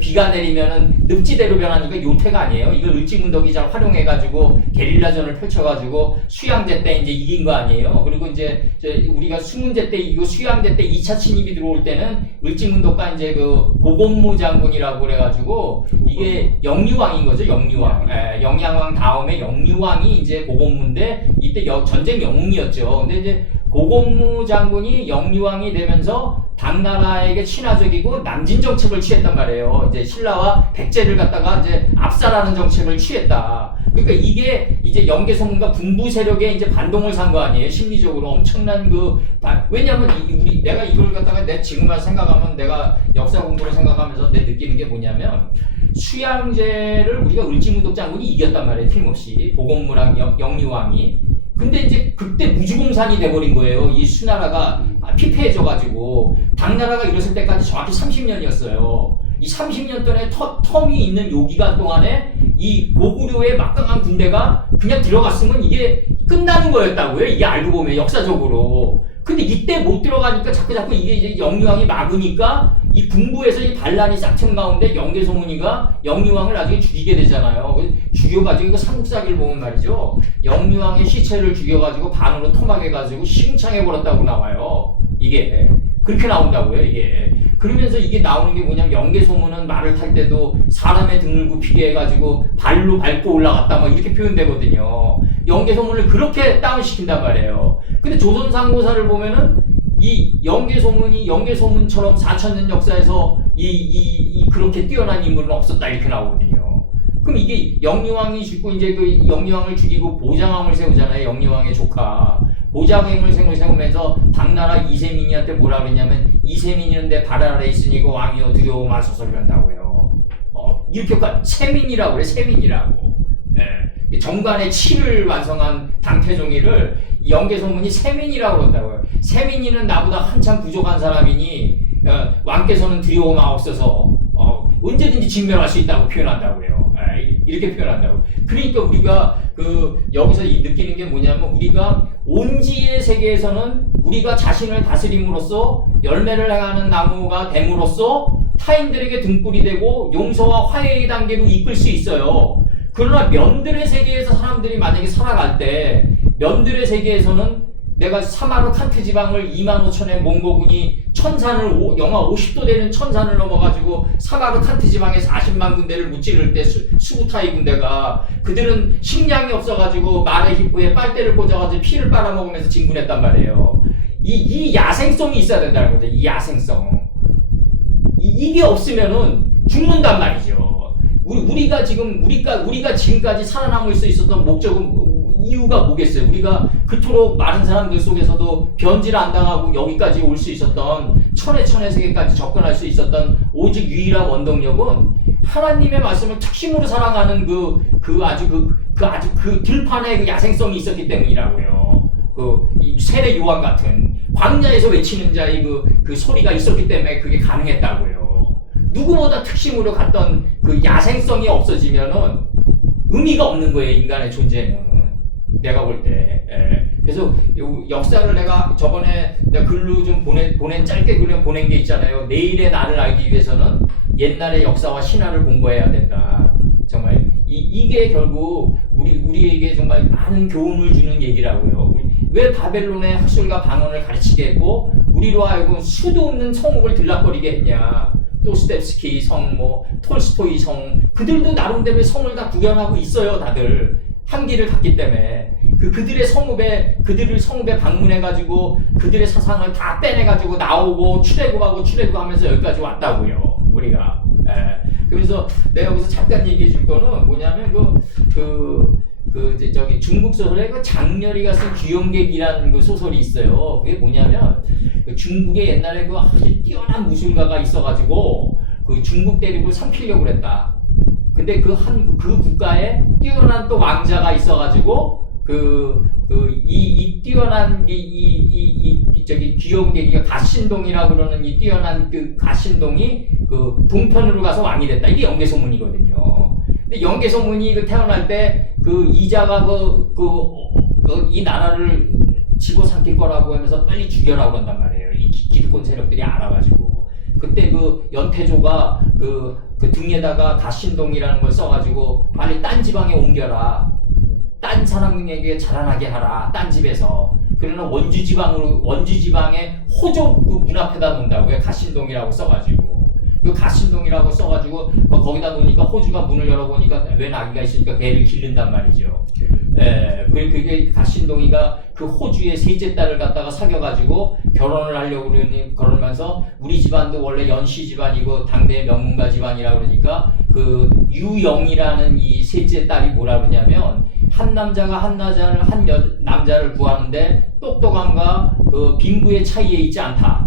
비가 내리면은 늪지대로 변하니까 요택 아니에요. 이걸 을지문덕이 잘 활용해가지고 게릴라전을 펼쳐가지고 수양제 때 이제 이긴 거 아니에요. 그리고 이제 우리가 수문제 때 이거 수양제 때 2차 침입이 들어올 때는 을지문덕과 이제 그 고건무 장군이라고 그래가지고 이게 영유왕인 거죠. 영유왕. 영양왕 다음에 영유왕이 이제 고건무인데 이때 전쟁 영웅이었죠. 근데 이제 고건무 장군이 영유왕이 되면서 당나라에게 친화적이고 남진 정책을 취했단 말이에요. 이제 신라와 백제를 갖다가 이제 압살하는 정책을 취했다. 그러니까 이게 이제 영계소문과 군부 세력에 이제 반동을 산 거 아니에요. 심리적으로 엄청난 왜냐면 내가 이걸 갖다가 지금만 생각하면 내가 역사 공부를 생각하면서 느끼는 게 뭐냐면 수양제를 우리가 을지문덕 장군이 이겼단 말이에요. 틀림없이 고건무랑 영유왕이. 근데 이제 그때 무주공산이 돼버린 거예요. 이 수나라가 피폐해져가지고 당나라가 이랬을 때까지 정확히 30년이었어요. 이 30년 동안에 텀이 있는 요 기간 동안에 이 고구려의 막강한 군대가 그냥 들어갔으면 이게 끝나는 거였다고요. 이게 알고 보면 역사적으로. 근데 이때 못 들어가니까 자꾸 이게 이제 영유왕이 막으니까 이 군부에서 이 반란이 싹튼 가운데 영계소문이가 영유왕을 나중에 죽이게 되잖아요. 죽여가지고 이거 삼국사기를 보면 말이죠. 영유왕의 시체를 죽여가지고 반으로 토막해가지고 심창해버렸다고 나와요. 이게. 그렇게 나온다고요, 이게. 그러면서 이게 나오는 게 뭐냐면 영계소문은 말을 탈 때도 사람의 등을 굽히게 해가지고 발로 밟고 올라갔다 막 이렇게 표현되거든요. 영계소문을 그렇게 다운시킨단 말이에요. 근데 조선상고사를 보면은 이 영계소문처럼 4000년 역사에서 그렇게 뛰어난 인물은 없었다 이렇게 나오거든요. 그럼 이게 영유왕이 죽고 이제 그 영유왕을 죽이고 보장왕을 세우잖아요. 영유왕의 조카. 보장왕을 세우면서 당나라 이세민이한테 뭐라 그랬냐면 이세민이는 내 발 아래 있으니 그 왕이여 두려워 마소서 이런다고요. 이렇게 세민이라고 그래. 세민이라고. 네. 정관의 치를 완성한 당태종이를 영계소문이 세민이라고 그런다고요. 세민이는 나보다 한참 부족한 사람이니 왕께서는 두려워 마옵소서 언제든지 직면할 수 있다고 표현한다고요. 이렇게 표현한다고. 그러니까 우리가 여기서 느끼는 게 뭐냐면 우리가 온지의 세계에서는 우리가 자신을 다스림으로써 열매를 행하는 나무가 됨으로써 타인들에게 등불이 되고 용서와 화해의 단계로 이끌 수 있어요. 그러나 면들의 세계에서 사람들이 만약에 살아갈 때 면들의 세계에서는 내가 사마르 칸트 지방을 25,000의 몽고군이 천산을 영하 50도 되는 천산을 넘어가지고 사마르 칸트 지방에 40만 군대를 무찌를 때 수부타이 군대가 그들은 식량이 없어가지고 말의 히프에 빨대를 꽂아가지고 피를 빨아먹으면서 진군했단 말이에요. 이 야생성이 있어야 된다는 거죠. 이 야생성. 이게 없으면은 죽는단 말이죠. 우리가 지금까지 살아남을 수 있었던 목적은 이유가 뭐겠어요? 우리가 그토록 많은 사람들 속에서도 변질 안 당하고 여기까지 올 수 있었던 천의 세계까지 접근할 수 있었던 오직 유일한 원동력은 하나님의 말씀을 특심으로 사랑하는 아주 들판의 그 야생성이 있었기 때문이라고요. 이 세례 요한 같은 광야에서 외치는 자의 그 소리가 있었기 때문에 그게 가능했다고요. 누구보다 특심으로 갔던 그 야생성이 없어지면은 의미가 없는 거예요, 인간의 존재는. 내가 볼 때. 그래서 역사를 내가 저번에 내가 글로 좀 짧게 글로 보낸 게 있잖아요. 내일의 나를 알기 위해서는 옛날의 역사와 신화를 공부해야 된다. 정말 이게 결국 우리에게 정말 많은 교훈을 주는 얘기라고요. 왜 바벨론의 학술과 방언을 가르치게 했고 우리로 하여금 수도 없는 성읍을 들락거리게 했냐. 도스토옙스키 성, 톨스토이 성, 그들도 나름대로의 성을 다 구현하고 있어요, 다들. 한기를 갖기 때문에. 그들의 성읍에 방문해가지고 그들의 사상을 다 빼내가지고 나오고 출애굽하면서 여기까지 왔다고요, 우리가. 그래서 내가 여기서 잠깐 얘기해 줄 거는 뭐냐면 중국 소설에 장렬이가 쓴 귀염객이라는 그 소설이 있어요. 그게 뭐냐면 중국에 옛날에 아주 뛰어난 무술가가 있어가지고 중국 대륙을 삼키려고 그랬다. 근데 그 국가에 뛰어난 또 왕자가 있어가지고 이 뛰어난 귀염객이가 가신동이라고 그러는 이 뛰어난 그 가신동이 동편으로 가서 왕이 됐다. 이게 영계소문이거든요. 근데 영계소문이 태어날 때 이자가 이 나라를 집어삼킬 거라고 하면서 빨리 죽여라고 한단 말이에요. 이 기득권 세력들이 알아가지고. 그때 연태조가 등에다가 가신동이라는 걸 써가지고 빨리 딴 지방에 옮겨라. 딴 사람에게 자라나게 하라. 딴 집에서. 그러나 원주 지방에 호족 문 앞에다 놓는다고요. 가신동이라고 써가지고. 가신동이라고 써가지고 거기다 놓으니까 호주가 문을 열어보니까 웬 아기가 있으니까 개를 기른단 말이죠. 그게 가신동이가 그 호주의 셋째 딸을 갖다가 사귀어가지고 결혼을 하려고 그러면서 우리 집안도 원래 연씨 집안이고 당대의 명문가 집안이라 그러니까 유영이라는 이 셋째 딸이 뭐라 그러냐면 한 남자가 한 남자를 구하는데 똑똑함과 빈부의 차이에 있지 않다.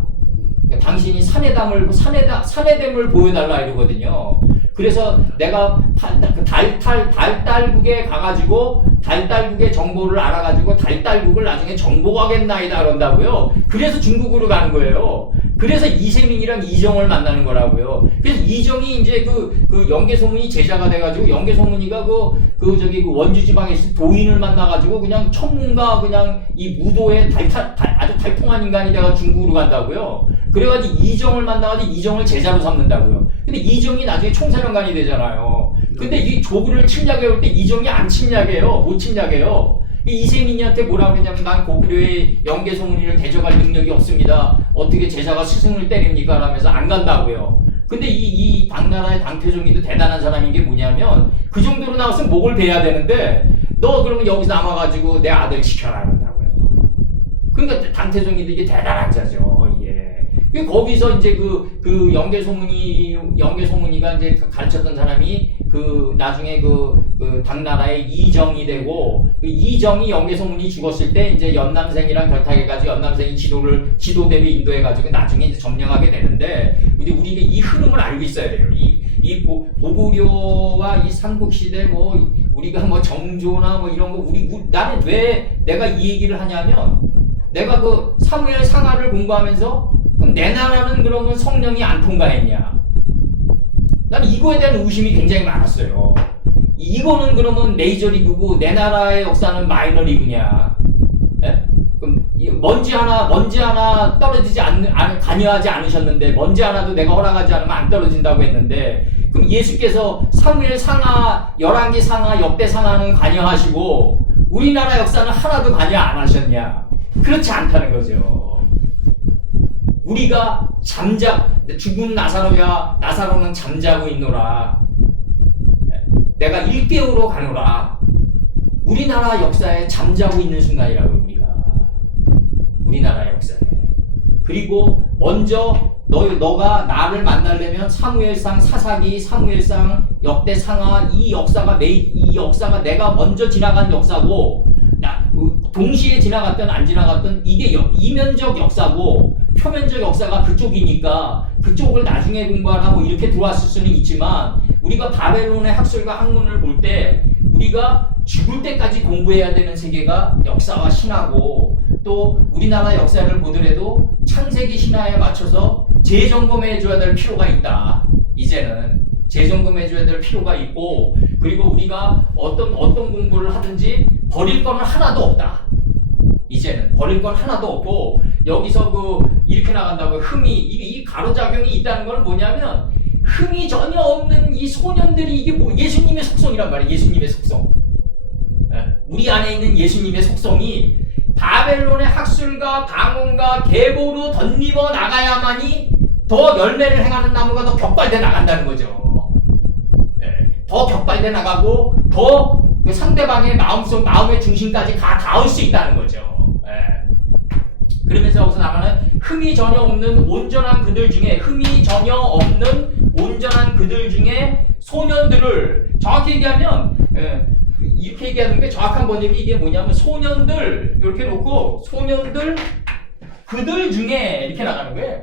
당신이 사내됨을 보여달라 이러거든요. 그래서 내가 달달국에 가가지고 달달국의 정보를 알아가지고 달달국을 나중에 정복하겠나이다 그런다고요. 그래서 중국으로 가는 거예요. 그래서 이세민이랑 이정을 만나는 거라고요. 그래서 이정이 이제 영계소문이 제자가 돼가지고 영계소문이가 원주 지방에 있을 도인을 만나가지고 그냥 천문가 이 무도의 아주 달통한 인간이 돼가 중국으로 간다고요. 그래가지고 이정을 만나가지고 이정을 제자로 삼는다고요. 근데 이정이 나중에 총사령관이 되잖아요. 근데 이 조구를 침략해 올 때 이정이 안 침략해요. 못 침략해요. 이세민이한테 뭐라고 그러냐면 난 고구려의 영계소문이를 대적할 능력이 없습니다. 어떻게 제자가 스승을 때립니까? 라면서 안 간다고요. 근데 이 당나라의 당태종이도 대단한 사람인 게 뭐냐면 그 정도로 나왔으면 목을 베야 되는데 너 그러면 여기서 남아가지고 내 아들 지켜라 그런다고요. 그러니까 당태종이도 이게 대단한 자죠. 거기서 이제 영계소문이가 이제 가르쳤던 사람이 나중에 당나라의 이정이 되고 이정이 영계소문이 죽었을 때 이제 연남생이랑 결탁해가지고 연남생이 지도대로 인도해가지고 나중에 이제 점령하게 되는데 이제 우리가 이 흐름을 알고 있어야 돼요. 이 고구려와 이 삼국시대 우리가 정조나 이런 거 나는 왜 내가 이 얘기를 하냐면 내가 사무엘 상하를 공부하면서 그럼 내 나라는 그러면 성령이 안 통과했냐? 난 이거에 대한 의심이 굉장히 많았어요. 이거는 그러면 메이저리그고 내 나라의 역사는 마이너리그냐? 예? 그럼 먼지 하나 관여하지 않으셨는데, 먼지 하나도 내가 허락하지 않으면 안 떨어진다고 했는데, 그럼 예수께서 사무엘 상하, 열왕기 상하, 역대 상하는 관여하시고 우리나라 역사는 하나도 관여 안 하셨냐? 그렇지 않다는 거죠. 우리가 죽은 나사로는 잠자고 있노라. 내가 일깨우러 가노라. 우리나라 역사에 잠자고 있는 순간이라고, 우리나라 역사에. 그리고 먼저 너가 나를 만나려면 사무엘상, 사사기, 사무엘상, 역대 상하, 이 역사가 내가 먼저 지나간 역사고, 동시에 지나갔든 안 지나갔든 이게 이면적 역사고 표면적 역사가 그쪽이니까 그쪽을 나중에 공부하라고 이렇게 들어왔을 수는 있지만, 우리가 바벨론의 학설과 학문을 볼 때 우리가 죽을 때까지 공부해야 되는 세계가 역사와 신화고, 또 우리나라 역사를 보더라도 창세기 신화에 맞춰서 재점검해 줘야 될 필요가 있다. 이제는 재점검해 줘야 될 필요가 있고, 그리고 우리가 어떤 공부를 하든지 버릴 거는 하나도 없다. 이제는 버릴 건 하나도 없고, 여기서 이렇게 나간다고 이 가로작용이 있다는 건 뭐냐면, 흠이 전혀 없는 이 소년들이 이게 예수님의 속성이란 말이에요. 예수님의 속성. 우리 안에 있는 예수님의 속성이 바벨론의 학술과 방언과 계보로 덧입어 나가야만이 더 열매를 행하는 나무가 더 격발돼 나간다는 거죠. 더 격발돼 나가고 더 그 상대방의 마음의 중심까지 닿을 수 있다는 거죠. 그러면서 여기서 나가는 흠이 전혀 없는 온전한 그들 중에 소년들을, 정확히 얘기하면 이렇게 얘기하는 게 정확한 번역이 이게 뭐냐면, 소년들 이렇게 놓고 소년들 그들 중에 이렇게 나가는 거예요.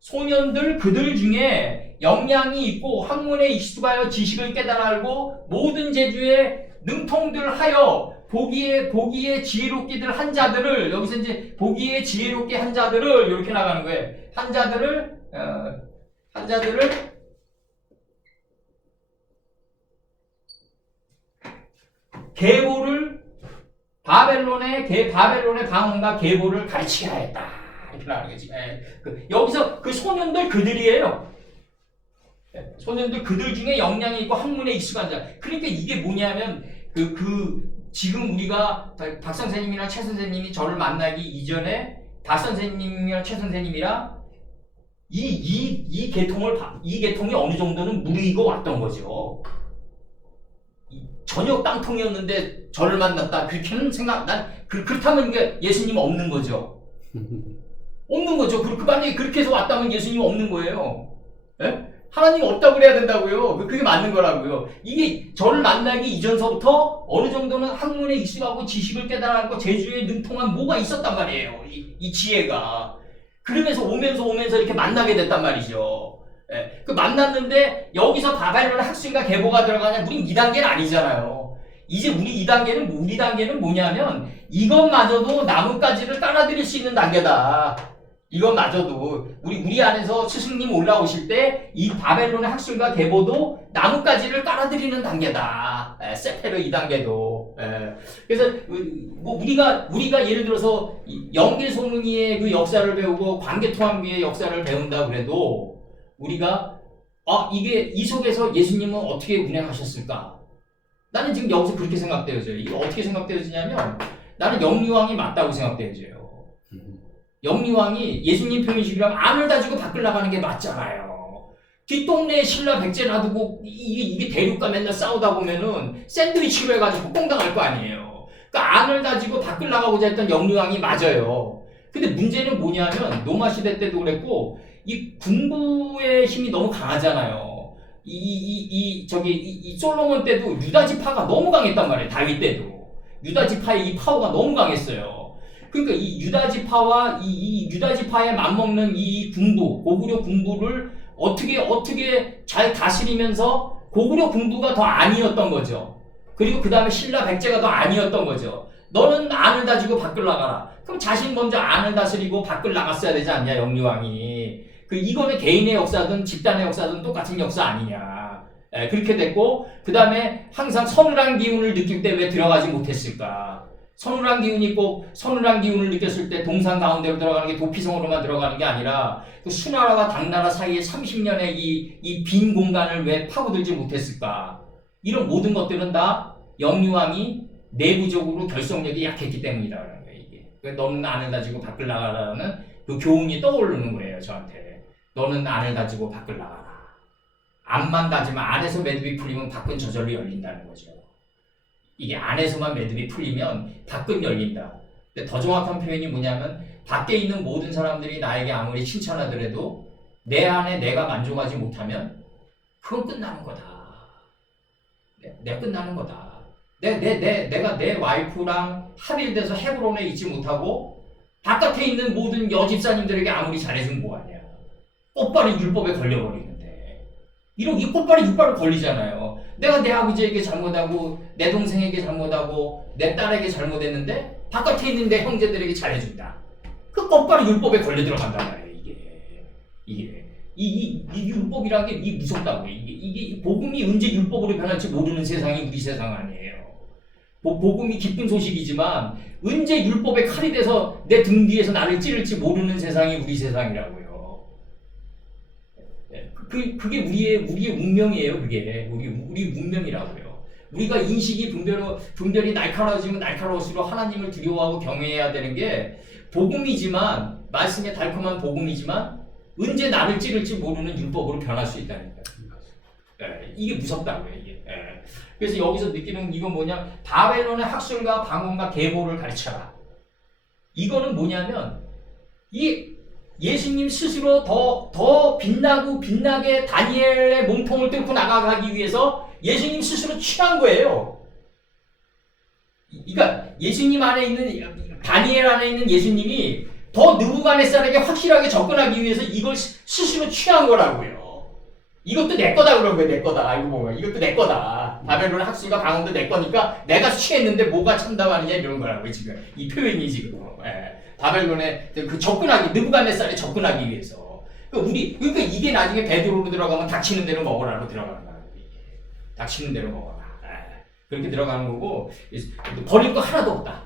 소년들 그들 중에 역량이 있고 학문에 익숙하여 지식을 깨달아 알고 모든 재주에 능통들 하여 보기에 지혜롭기들 한 자들을, 여기서 이제 보기에 지혜롭게 한 자들을 이렇게 나가는 거예요. 한 자들을 계보를 바벨론의 방언과 계보를 가르치게 하였다. 이렇게 나가는 거지. 여기서 그 소년들 그들이에요. 소년들 그들 중에 역량이 있고 학문에 익숙한 자. 그러니까 이게 뭐냐면, 지금 우리가 박 선생님이랑 최 선생님이 저를 만나기 이전에 박 선생님이랑 최 선생님이랑 이 계통이 어느 정도는 무르익어 왔던 거죠. 전혀 깡통이었는데 저를 만났다. 그렇게는 그렇다면 이게 예수님 없는 거죠. 없는 거죠. 만약에 그렇게 해서 왔다면 예수님 없는 거예요. 예? 하나님 없다고 그래야 된다고요. 그게 맞는 거라고요. 이게 저를 만나기 이전서부터 어느 정도는 학문에 익숙하고 지식을 깨달았고 재주에 능통한 뭐가 있었단 말이에요. 이 지혜가. 그러면서 오면서 이렇게 만나게 됐단 말이죠. 만났는데 여기서 바벨론의 학술과 계보가 들어가냐? 우린 2단계는 아니잖아요. 이제 우리 단계는 뭐냐면, 이것마저도 나뭇가지를 깔아드릴 수 있는 단계다. 이것마저도 우리 안에서 스승님 올라오실 때 이 바벨론의 학술과 계보도 나뭇가지를 깔아드리는 단계다. 세페르 2단계도. 그래서 우리가 예를 들어서 영계소문이의 그 역사를 배우고 관계통합비의 역사를 배운다 그래도, 우리가 이 속에서 예수님은 어떻게 운행하셨을까? 나는 지금 여기서 그렇게 생각되어져요. 이게 어떻게 생각되어지냐면, 나는 영유왕이 맞다고 생각되어져요. 영유왕이 예수님 표현식이라면 안을 다지고 밖을 나가는 게 맞잖아요. 뒷동네에 신라 백제 놔두고 이게 대륙과 맨날 싸우다 보면은 샌드위치로 해가지고 폭동당할 거 아니에요. 그러니까 안을 다지고 밖을 나가고자 했던 영유왕이 맞아요. 근데 문제는 뭐냐면, 노마 시대 때도 그랬고, 이 군부의 힘이 너무 강하잖아요. 이 솔로몬 때도 유다 지파가 너무 강했단 말이에요. 다윗 때도 유다 지파의 이 파워가 너무 강했어요. 그러니까 이 유다 지파와 이 유다 지파에 맞먹는 이 군부, 고구려 군부를 어떻게 잘 다스리면서, 고구려 군부가 더 아니었던 거죠. 그리고 그 다음에 신라 백제가 더 아니었던 거죠. 너는 안을 다지고 밖을 나가라. 그럼 자신 먼저 안을 다스리고 밖을 나갔어야 되지 않냐, 영유왕이. 이거는 개인의 역사든 집단의 역사든 똑같은 역사 아니냐. 그렇게 됐고, 그 다음에 항상 서늘한 기운을 느낄 때 왜 들어가지 못했을까. 서늘한 기운이 꼭 서늘한 기운을 느꼈을 때 동산 가운데로 들어가는 게 도피성으로만 들어가는 게 아니라 그 수나라와 당나라 사이에 30년의 이 빈 공간을 왜 파고들지 못했을까? 이런 모든 것들은 다 영유왕이 내부적으로 결속력이 약했기 때문이다라는 거예요. 이게 너는 안을 가지고 밖을 나가라는 그 교훈이 떠오르는 거예요. 저한테 너는 안을 가지고 밖을 나가라. 안만 가지면 안에서 매듭이 풀리면 밖은 저절로 열린다는 거죠. 이게 안에서만 매듭이 풀리면 밖은 열린다. 근데 더 정확한 표현이 뭐냐면 밖에 있는 모든 사람들이 나에게 아무리 칭찬하더라도 내 안에 내가 만족하지 못하면 그건 끝나는 거다. 내가 끝나는 거다. 내가 내 와이프랑 합일돼서 헤브론에 있지 못하고 바깥에 있는 모든 여집사님들에게 아무리 잘해준 뭐하냐. 꽃발이 율법에 걸려버리는데 이 꽃발이 율법에 걸리잖아요. 내가 내 아버지에게 잘못하고 내 동생에게 잘못하고 내 딸에게 잘못했는데 바깥에 있는 내 형제들에게 잘해준다. 그 꽃발이 율법에 걸려 들어간단 말이에요. 이 율법이라는 게 이 무섭다고요. 이게 복음이 언제 율법으로 변할지 모르는 세상이 우리 세상 아니에요. 복음이 기쁜 소식이지만 언제 율법의 칼이 돼서 내 등 뒤에서 나를 찌를지 모르는 세상이 우리 세상이라고요. 그게 우리의 운명이에요. 그게 우리 운명이라고요. 우리가 인식이 분별이 날카로워지면 날카로울수록 하나님을 두려워하고 경외해야 되는 게 복음이지만 말씀의 달콤한 복음이지만 언제 나를 찌를지 모르는 율법으로 변할 수 있다는 거예요. 이게 무섭다고요. 이게. 그래서 여기서 느끼는 이건 뭐냐? 바벨론의 학술과 방언과 계보를 가르쳐라. 이거는 뭐냐면 이 예수님 스스로 더 빛나고 빛나게 다니엘의 몸통을 뚫고 나가기 위해서 예수님 스스로 취한 거예요. 그러니까 예수님 안에 있는 다니엘 안에 있는 예수님이 더 느부갓네살에게 확실하게 접근하기 위해서 이걸 스스로 취한 거라고요. 이것도 내 거다 그런 거예요. 내 거다. 이거 뭐야? 이것도 내 거다. 바벨론의 학술과 방언도 내 거니까 내가 취했는데 뭐가 참담하느냐 이런 거라고요. 지금 이 표현이 지금. 바벨론에 그 접근하기 느부갓네살에 접근하기 위해서. 그러니까 이게 나중에 베드로로 들어가면 닥치는 대로 먹으라로 들어가는 거야. 닥치는 대로 먹어라. 그렇게 들어가는 거고 버릴 거 하나도 없다.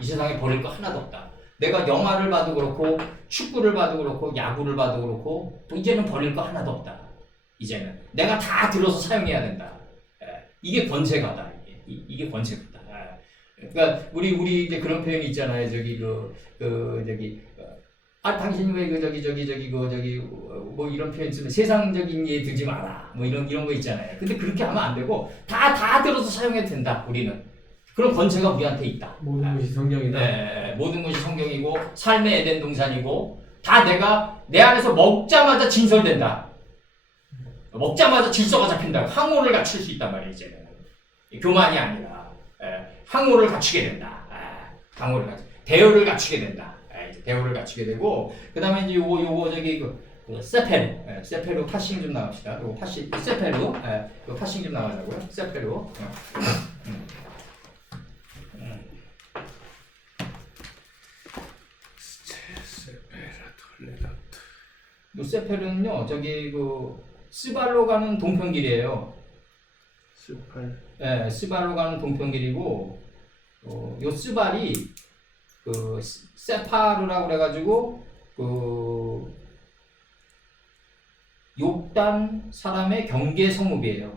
이 세상에 버릴 거 하나도 없다. 내가 영화를 봐도 그렇고 축구를 봐도 그렇고 야구를 봐도 그렇고 또 이제는 버릴 거 하나도 없다. 이제는 내가 다 들어서 사용해야 된다. 이게 권세가다. 이게 권세가다. 그러니까 우리 이제 그런 표현이 있잖아요. 당신 왜 뭐 이런 표현 쓰면 세상적인 예 들지 마라. 뭐 이런 거 있잖아요. 근데 그렇게 하면 안 되고 다 들어서 사용해도 된다. 우리는 그런 권세가 우리한테 있다. 모든 것이 성경이다. 네, 모든 것이 성경이고 삶의 에덴 동산이고 다 내가 내 안에서 먹자마자 진설된다. 먹자마자 질서가 잡힌다. 항호를 갖출 수 있단 말이에요. 이제는 교만이 아니라 항호를 갖추게 된다. 대열을 갖추게 된다. 대열을 갖추게 되고 그 다음에 이제 요거 세페루 파싱 좀 나갑시다. 요거 파싱 세페루 요 파싱 좀 나가자고요. 세페루. 요 세페르는요 스발로 가는 동편길이에요. 스발로 가는 동편길이고 요 스발이 세파르라고 그래가지고 욕단 사람의 경계 성읍이에요.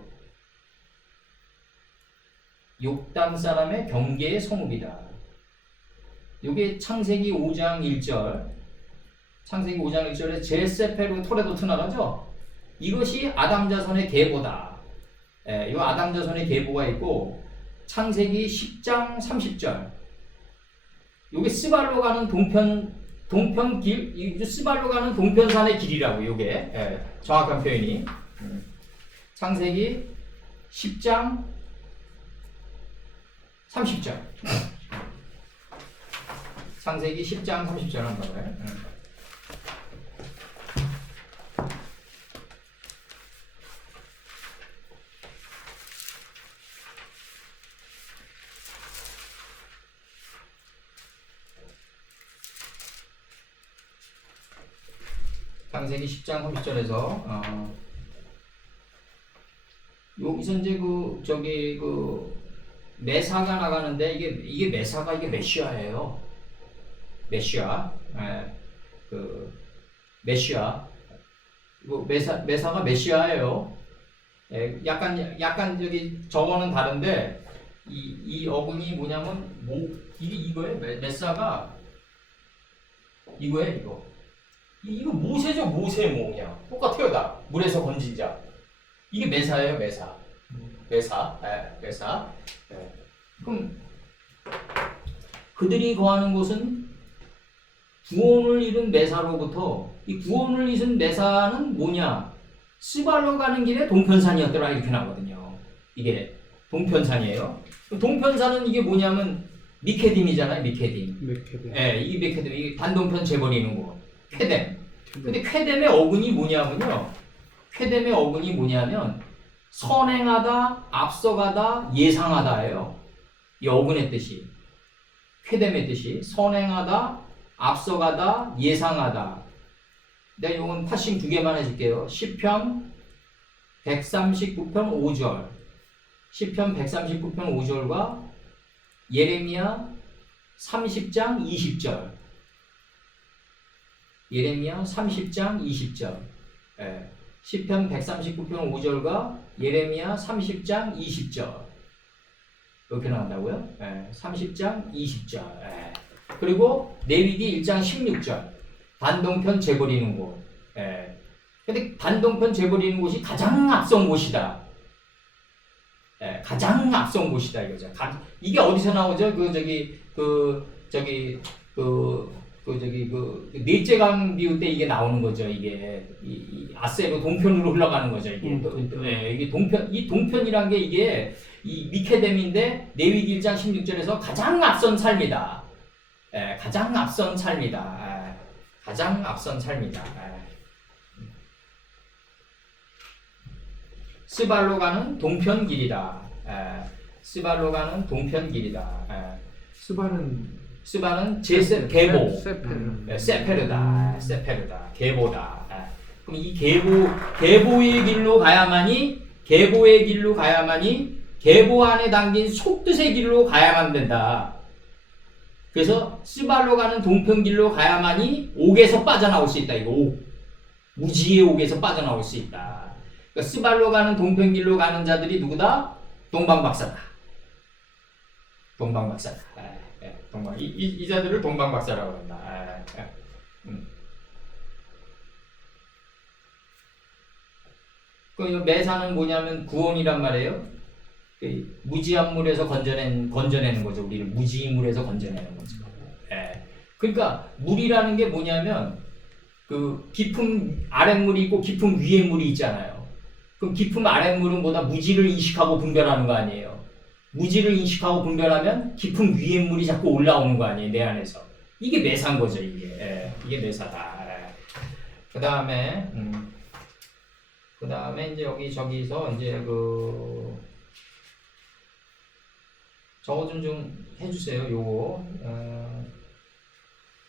욕단 사람의 경계의 성읍이다. 요게 창세기 5장 1절. 창세기 5장 1절에 제세페르 토레도트 나가죠? 이것이 아담 자손의 계보다. 이 아담 자손의 계보가 있고 창세기 10장 30절. 요게 스발로 가는 동편길, 스발로 가는 동편산의 길이라고 요게 정확한 표현이. 창세기 10장 30절. 창세기 10장 30절 한번 봐요. 창세기 10장 30절에서, 여기서 이제 매사가 나가는데 이게 매사가 이게 메시아예요. 메시아. 그 메시아. 매사가 메시아예요. 약간 저기 저거는 다른데 이 어근이 뭐냐면 이거예요. 메사가 이거예요. 이거 모세죠. 모세의 모냐. 똑같아요 다. 물에서 건진 자. 이게 메사예요. 메사. 메사. 그럼 그들이 거하는 곳은 구원을 잃은 메사로부터 이 구원을 잃은 메사는 뭐냐? 스발로 가는 길에 동편산이었더라 이렇게 나거든요. 이게 동편산이에요. 동편산은 이게 뭐냐면 미케딤이잖아요. 미케딤. 이 미케딤 이게 반동편 재버리는 거. 쾌뎀. 근데 쾌뎀의 어근이 뭐냐면요. 쾌뎀의 어근이 뭐냐면 선행하다, 앞서가다, 예상하다예요. 이 어근의 뜻이. 쾌뎀의 뜻이 선행하다, 앞서가다, 예상하다. 내가 이건 파싱 2개만 해줄게요. 시편 139편 5절. 시편 139편 5절과 예레미야 30장 20절. 예레미야 30장 20절. 시편 139편 5절과 예레미야 30장 20절. 이렇게 나온다고요? 30장 20절. 그리고 레위기 1장 16절. 반동편 재버리는 곳. 근데 반동편 재버리는 곳이 가장 앞선 곳이다. 가장 앞선 곳이다 이거죠. 이게 어디서 나오죠? 넷째강 비유 때 이게 나오는 거죠. 이게 이 아세로 동편으로 흘러가는 거죠. 이게 이게 동편이란 게 이게 이 미케뎀인데 레위기 1장 16절에서 가장 앞선 삶이다. 가장 앞선 삶이다. 가장 앞선 삶이다. 스발로 가는 동편 길이다. 스발로 가는 동편 길이다. 스발은 계보. 세페르다. 계보다. 그럼 이 계보의 길로 가야만이 계보 안에 담긴 속뜻의 길로 가야만 된다. 그래서 스발로 가는 동편길로 가야만이 옥에서 빠져나올 수 있다. 이거 옥. 무지의 옥에서 빠져나올 수 있다. 그러니까 스발로 가는 동편길로 가는 자들이 누구다? 동방박사다. 이 자들을 동방박사라고 한다. 그 매사는 뭐냐면 구원이란 말이에요. 무지한 물에서 건져내는 거죠. 우리를 무지의 물에서 건져내는 거죠. 그러니까 물이라는 게 뭐냐면 그 깊은 아랫물이 있고 깊은 위에 물이 있잖아요. 그럼 깊은 아랫물은 뭐다 무지를 인식하고 분별하는 거 아니에요. 무지를 인식하고 분별하면 깊은 위에 물이 자꾸 올라오는 거 아니에요. 내 안에서. 이게 매사인 거죠. 이게 매사다. 그 다음에 이제 저기서 이제 저거 좀 해주세요. 요거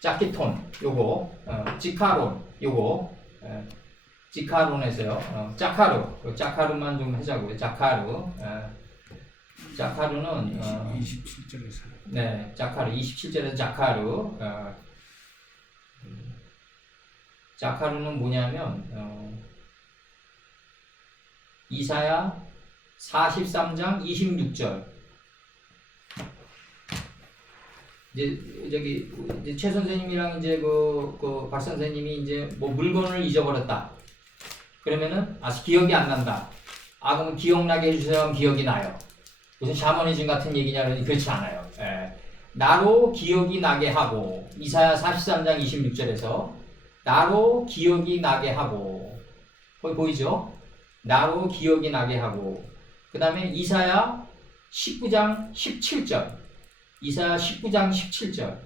짜키톤 요거 지카론 요거 지카론에서요. 짜카루만 좀 하자고요. 짜카루는 27절에서 네, 짜카루 27절에서 짜카루 짜카루는 뭐냐면 이사야 43장 26절. 이제 최 선생님이랑 이제 박 선생님이 이제 뭐 물건을 잊어버렸다. 그러면은 기억이 안 난다. 그러면 기억나게 해주세요. 하면 기억이 나요. 무슨 샤머니즘 같은 얘기냐 그러니 그렇지 않아요. 나로 기억이 나게 하고 이사야 43장 26절에서 나로 기억이 나게 하고 거기 보이죠? 나로 기억이 나게 하고 그 다음에 이사야 19장 17절 이사야 19장 17절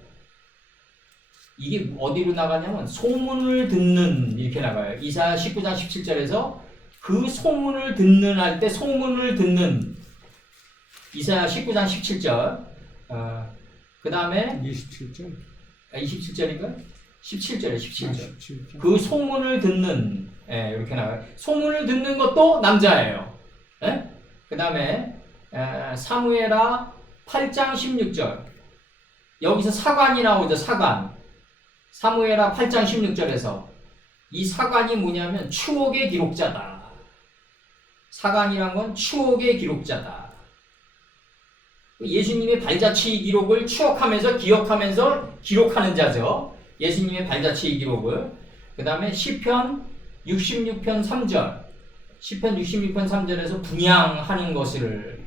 이게 어디로 나가냐면 소문을 듣는 이렇게 나가요. 이사야 19장 17절에서 그 소문을 듣는 할 때 소문을 듣는 이사야 19장 17절 그 다음에 27절 27절인가? 17절에 17절 17절. 그 소문을 듣는 이렇게 나와요. 소문을 듣는 것도 남자예요. 그 다음에 사무엘하 8장 16절. 여기서 사관이 나오죠. 사관. 사무엘하 8장 16절에서 이 사관이 뭐냐면 추억의 기록자다. 사관이란 건 추억의 기록자다. 예수님의 발자취 기록을 추억하면서 기억하면서 기록하는 자죠. 예수님의 발자취 기록을. 그 다음에 시편 66편 3절. 시편 66편 3절에서 분향하는 것을,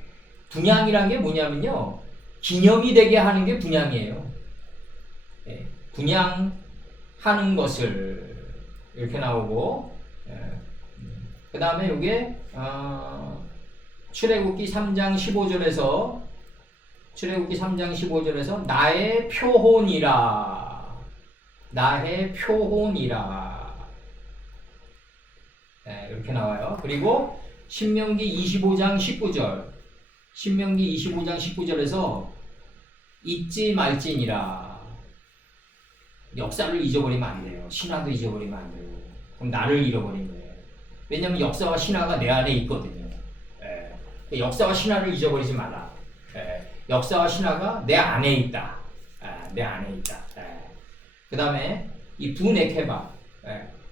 분향이란 게 뭐냐면요, 기념이 되게 하는 게 분향이에요. 예, 분향하는 것을 이렇게 나오고, 그 다음에 이게 출애굽기 3장 15절에서 출애굽기 3장 15절에서 나의 표혼이라, 나의 표혼이라, 이렇게 나와요. 그리고 신명기 25장 19절, 신명기 25장 19절에서 잊지 말지니라. 역사를 잊어버리면 안 돼요. 신화도 잊어버리면 안 돼요. 그럼 나를 잃어버린 거예요. 왜냐하면 역사와 신화가 내 안에 있거든요. 역사와 신화를 잊어버리지 마라. 역사와 신화가 내 안에 있다. 내 안에 있다. 그 다음에 이 두네케바,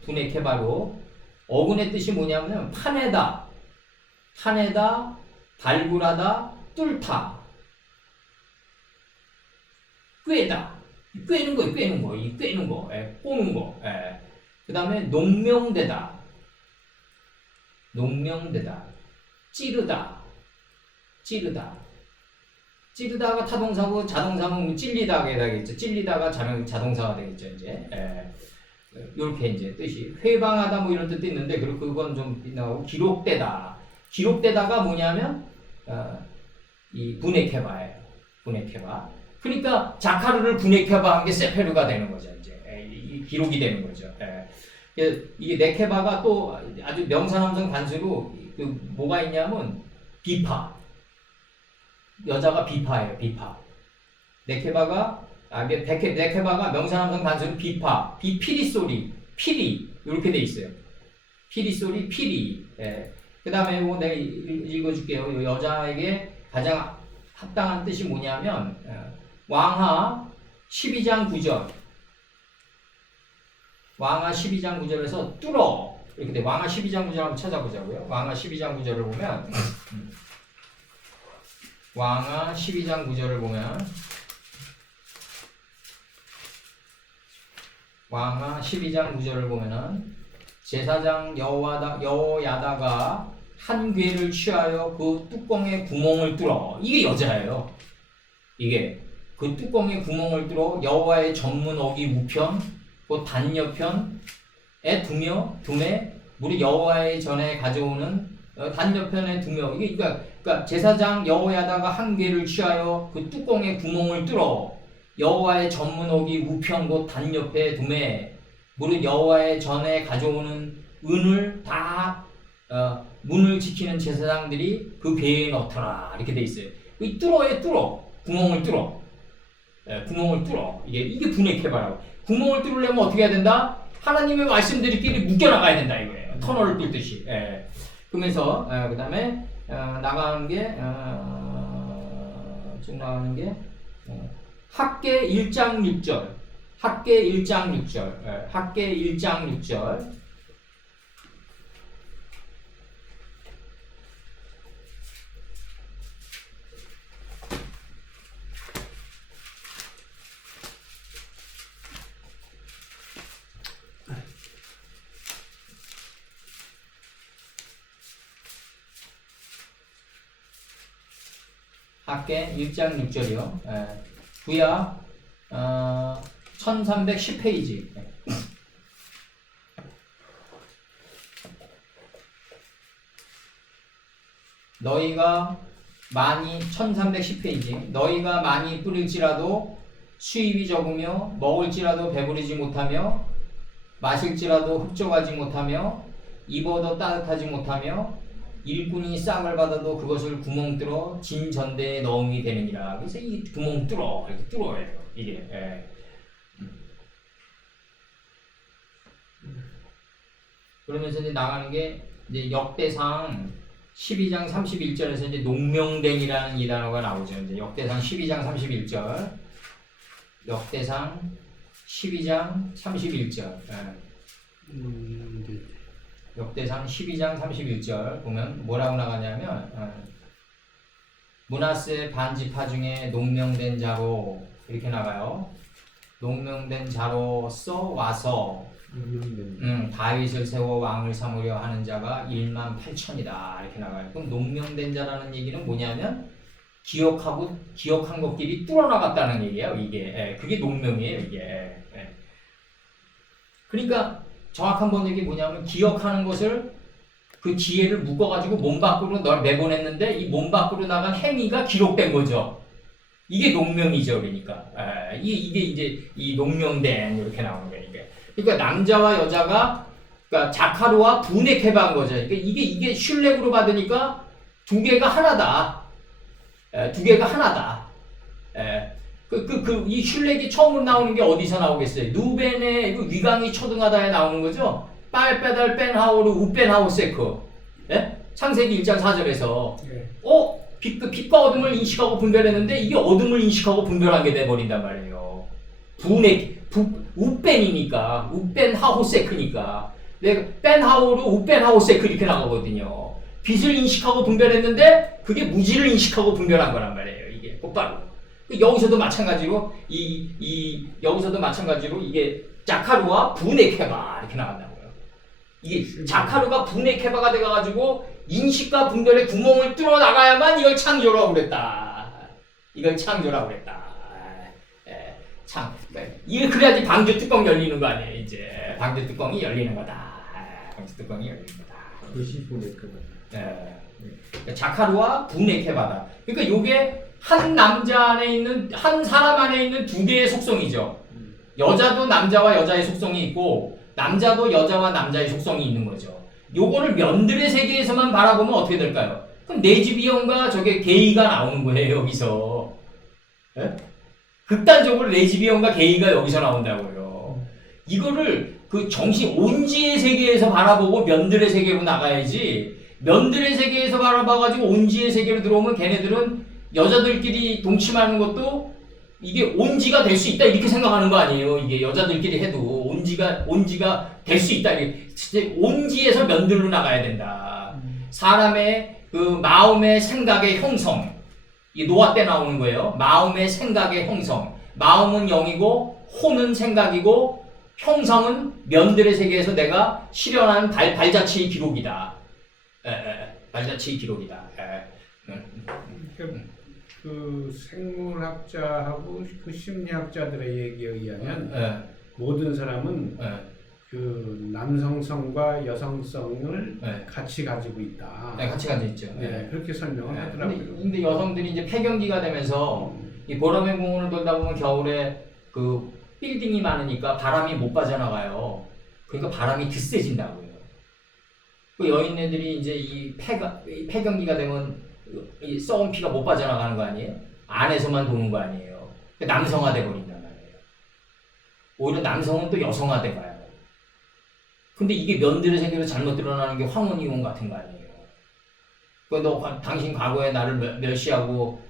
두네케바로 어근의 뜻이 뭐냐면 파내다, 파내다, 발굴하다, 뚫다, 꿰다, 꿰는 거예요. 꿰는 거, 이 꿰는 거, 꼬는 거. 그 다음에 농명되다, 농명되다, 찌르다, 찌르다. 찌르다가 타동사고 자동사면 찔리다가 되겠죠. 찔리다가 자동사가 되겠죠. 이제 이렇게 이제 뜻이 회방하다 뭐 이런 뜻도 있는데 그건 좀 나오고 기록되다. 기록되다가 뭐냐면 이 분해케바예요. 분해케바. 그러니까 자카르를 분해케바한 게 세페르가 되는 거죠. 이제 이 기록이 되는 거죠. 이게 네케바가 또 아주 명사남성 단수로 그 뭐가 있냐면 비파. 여자가 비파예요. 비파. 네케바가 네케바가 명사남성 단수로 비파, 비피리 소리, 피리 이렇게 돼 있어요. 피리 소리, 피리. 그 다음에 이거 내가 읽어줄게요. 여자에게 가장 합당한 뜻이 뭐냐면 왕하 12장 9절. 왕하 12장 9절에서 뚫어 이렇게 돼. 왕하 12장 9절 한번 찾아보자고요. 왕하 12장 9절을 보면 왕하 12장 9절을 보면 왕하 12장 9절을 보면은 제사장 여호야다가 한 궤를 취하여 그 뚜껑에 구멍을 뚫어. 이게 여자예요. 이게 그 뚜껑에 구멍을 뚫어 여호와의 전문 어기 우편 그 단여편에 두매 무릇 여호와의 전에 가져오는 단여편에 두며. 이게 그러니까 제사장 여호야다가 한 궤를 취하여 그 뚜껑에 구멍을 뚫어 여호와의 전문 어기 우편 곧 단옆에 두매 무릇 여호와의 전에 가져오는 은을 다 문을 지키는 제사장들이 그 궤에 넣더라. 이렇게 돼 있어요. 이 뚫어에 뚫어. 구멍을 뚫어. 구멍을 뚫어. 이게 분해케바라고. 구멍을 뚫으려면 어떻게 해야 된다? 하나님의 말씀들끼리 묶여나가야 된다 이거예요. 터널을 뚫듯이. 그러면서 그 다음에 나가는 게 쭉 나가는 게 학계 1장 6절. 학계 1장 6절. 학계 1장 6절. 학계 1장 6절이요. 구약 1310페이지. 너희가 많이 1310페이지. 너희가 많이 뿌릴지라도 수입이 적으며 먹을지라도 배부르지 못하며 마실지라도 흡족하지 못하며 입어도 따뜻하지 못하며 일꾼이 싹을 받아도 그것을 구멍 뚫어 진 전대에 넣음이 되느니라. 그래서 이 구멍 뚫어 이렇게 뚫어야 돼요. 이게. 그러면서 이제 나가는 게 이제 역대상 12장 31절에서 이제 농명댕이라는 이 단어가 나오죠. 이제 역대상 12장 31절. 역대상 12장 31절. 역대상 12장 31절 보면 뭐라고 나가냐면 므낫세 반지파 중에 농명된 자로 이렇게 나가요. 농명된 자로서 와서 다윗을 세워 왕을 삼으려 하는 자가 1만 8천이다 이렇게 나가요. 그럼 농명된 자라는 얘기는 뭐냐면 기억한 것끼리 뚫어나갔다는 얘기예요. 이게 그게 농명이에요. 이게 그러니까 정확한 번역이 뭐냐면 기억하는 것을 그 지혜를 묶어가지고 몸 밖으로 내보냈는데 이 몸 밖으로 나간 행위가 기록된 거죠. 이게 농명이죠. 그러니까 이게 이제 이 농명된 이렇게 나오는 거니까. 그러니까 남자와 여자가 그러니까 자카르와 분해케바한 거죠. 그러니까 이게 슐렉으로 받으니까 두 개가 하나다. 두 개가 하나다. 이 슐렉이 처음으로 나오는 게 어디서 나오겠어요? 누벤의 그 위강이 초등하다에 나오는 거죠. 빨빼달 뺀하오르 우뺀하오 세크. 예? 창세기 1장 4절에서 빛과 어둠을 인식하고 분별했는데 이게 어둠을 인식하고 분별하게 돼버린단 말이에요. 우뺀이니까 우뺀하오 세크니까 내가 뺀하오르 우뺀하오 세크 이렇게 나가거든요. 빛을 인식하고 분별했는데 그게 무지를 인식하고 분별한 거란 말이에요. 이게 곧바로. 여기서도 마찬가지로 여기서도 마찬가지로 이게 자카르와 분해케바 이렇게 나간다고요. 이게 자카르가 분해케바가 돼가지고 인식과 분별의 구멍을 뚫어 나가야만 이걸 창조라고 그랬다. 이걸 창조라고 그랬다. 이게 그래야지 방주 뚜껑 열리는 거 아니에요. 이제 방주 뚜껑이 열리는 거다. 방주 뚜껑이 열리는 거다. 그것이 분해케바. 자카르와 분해케바다. 그러니까 요게 한 남자 안에 있는 한 사람 안에 있는 두 개의 속성이죠. 여자도 남자와 여자의 속성이 있고 남자도 여자와 남자의 속성이 있는 거죠. 요거를 면들의 세계에서만 바라보면 어떻게 될까요? 그럼 레즈비언과 저게 게이가 나오는 거예요. 여기서 극단적으로 레즈비언과 게이가 여기서 나온다고요. 이거를 그 정신 온지의 세계에서 바라보고 면들의 세계로 나가야지. 면들의 세계에서 바라봐가지고 온지의 세계로 들어오면 걔네들은 여자들끼리 동침하는 것도 이게 온지가 될 수 있다 이렇게 생각하는 거 아니에요. 이게 여자들끼리 해도 온지가 될 수 있다. 이게 온지에서 면들로 나가야 된다. 사람의 그 마음의 생각의 형성. 이 노아 때 나오는 거예요. 마음의 생각의 형성. 마음은 영이고 혼은 생각이고 형성은 면들의 세계에서 내가 실현한 발자취의 기록이다. 발자취의 기록이다. 그 생물학자하고 그 심리학자들의 얘기에 의하면 모든 사람은 그 남성성과 여성성을 같이 가지고 있다. 같이 가지고 있죠. 그렇게 설명을 하더라고요. 근데 여성들이 이제 폐경기가 되면서 이 보라매 공원을 돌다 보면 겨울에 그 빌딩이 많으니까 바람이 못 빠져나가요. 그러니까 바람이 드세진다고요. 그 여인네들이 이제 이 폐경기가 되면 이 썩은 피가 못 빠져나가는 거 아니에요? 안에서만 도는 거 아니에요? 남성화돼 버린단 말이에요. 오히려 남성은 또 여성화돼 가요. 근데 이게 면들의 세계로 잘못 드러나는 게 황혼이혼 같은 거 아니에요? 너 당신 과거에 나를 멸시하고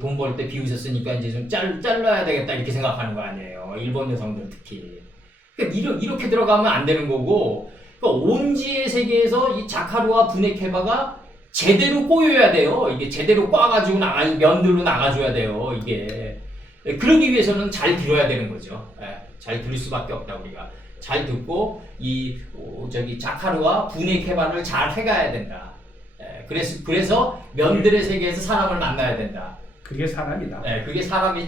돈 벌 때 비웃었으니까 이제 좀 잘라야 되겠다 이렇게 생각하는 거 아니에요? 일본 여성들 특히. 그러니까 이렇게 들어가면 안 되는 거고, 그러니까 온지의 세계에서 이 자카르와 분해케바가 제대로 꼬여야 돼요. 이게 제대로 꽈가지고 면들로 나가줘야 돼요. 이게. 그러기 위해서는 잘 들어야 되는 거죠. 잘 들을 수밖에 없다, 우리가. 잘 듣고, 자카르와 분해케바를 잘 해가야 된다. 그래서 면들의 세계에서 사람을 만나야 된다. 그게 사람이다. 그게 사람이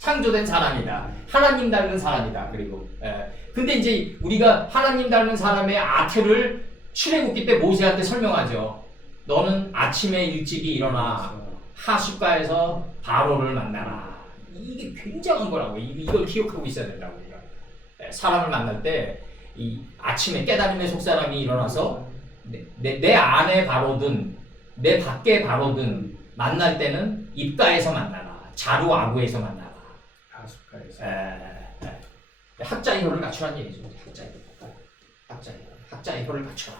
창조된 사람이다. 하나님 닮은 사람이다. 그리고. 근데 이제 우리가 하나님 닮은 사람의 아트를 출애굽기 때 모세한테 설명하죠. 너는 아침에 일찍이 일어나 하숫가에서 바로를 만나라. 이게 굉장한 거라고. 이걸 기억하고 있어야 된다고. 우리가. 사람을 만날 때 이 아침에 깨달음의 속사람이 일어나서 내 안에 바로든 내 밖에 바로든 만날 때는 입가에서 만나라. 자루 아구에서 만나라. 하숫가에서. 학자의 혀를 갖추라는 얘기죠. 학자의 혀를 갖춰라.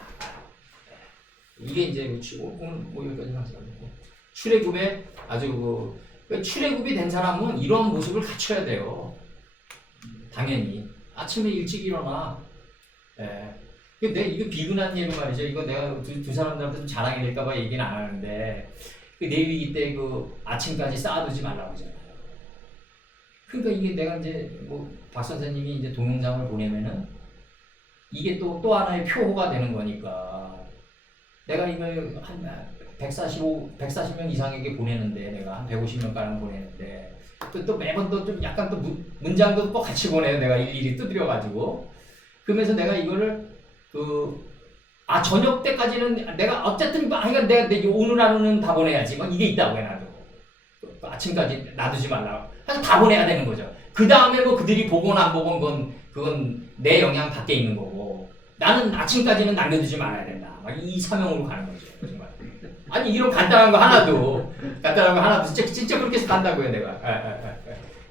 이게 이제 오늘 뭐 여기까지만 하자. 출애굽에 아주 출애굽이 된 사람은 이런 모습을 갖춰야 돼요. 당연히 아침에 일찍 일어나. 예. 근데 이거 비근한 예로 말이죠. 이거 내가 두 사람들한테 좀 자랑이 될까봐 얘기는 안 하는데 그 레위기 때 그 아침까지 쌓아두지 말라고 하잖아요. 그러니까 이게 내가 이제 뭐 박 선생님이 이제 동영상을 보내면은 이게 또 하나의 표호가 되는 거니까 내가 이걸 한 140명 이상에게 보내는데 내가 한 150명가량 보내는데 또 매번 또 좀 약간 또 문장도 또 같이 보내요. 내가 일일이 두드려가지고 그러면서 내가 이거를 저녁 때까지는 내가 어쨌든 그러니까 내가 오늘 하루는 다 보내야지 막 이게 있다고요. 나도 아침까지 놔두지 말라고 그래서 다 보내야 되는 거죠. 그 다음에 뭐 그들이 보거나 안 보건 그건 내 영향 밖에 있는 거고 나는 아침까지는 남겨두지 말아야 된다. 막 이 사명으로 가는 거죠. 정말. 아니 이런 간단한 거 하나도 진짜 그렇게 해서 간다고요 내가.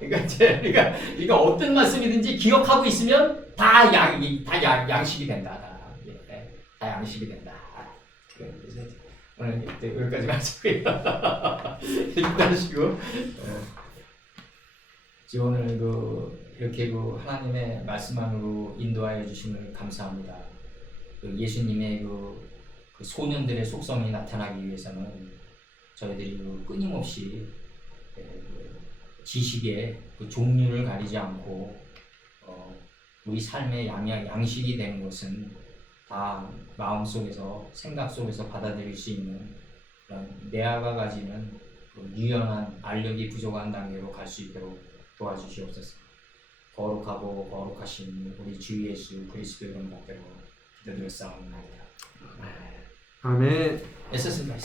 그러니까 어떤 말씀이든지 기억하고 있으면 다 양식이 된다. 다 양식이 된다. 그래서 오늘 여기까지 마치고요. 일단 하시고. 오늘 이렇게 하나님의 말씀 안으로 인도하여 주심을 감사합니다. 예수님의 그 소년들의 속성이 나타나기 위해서는 저희들이 끊임없이 지식의 종류를 가리지 않고 우리 삶의 양식이 되는 것은 다 마음속에서 생각 속에서 받아들일 수 있는 그런 내아가 가지는 유연한 알력이 부족한 단계로 갈 수 있도록 도와주시옵소서. 거룩하고 거룩하신 우리 주 예수 그리스도의 이름 받들어 기도드렸사옵나이다. 아멘. 애썼습니다.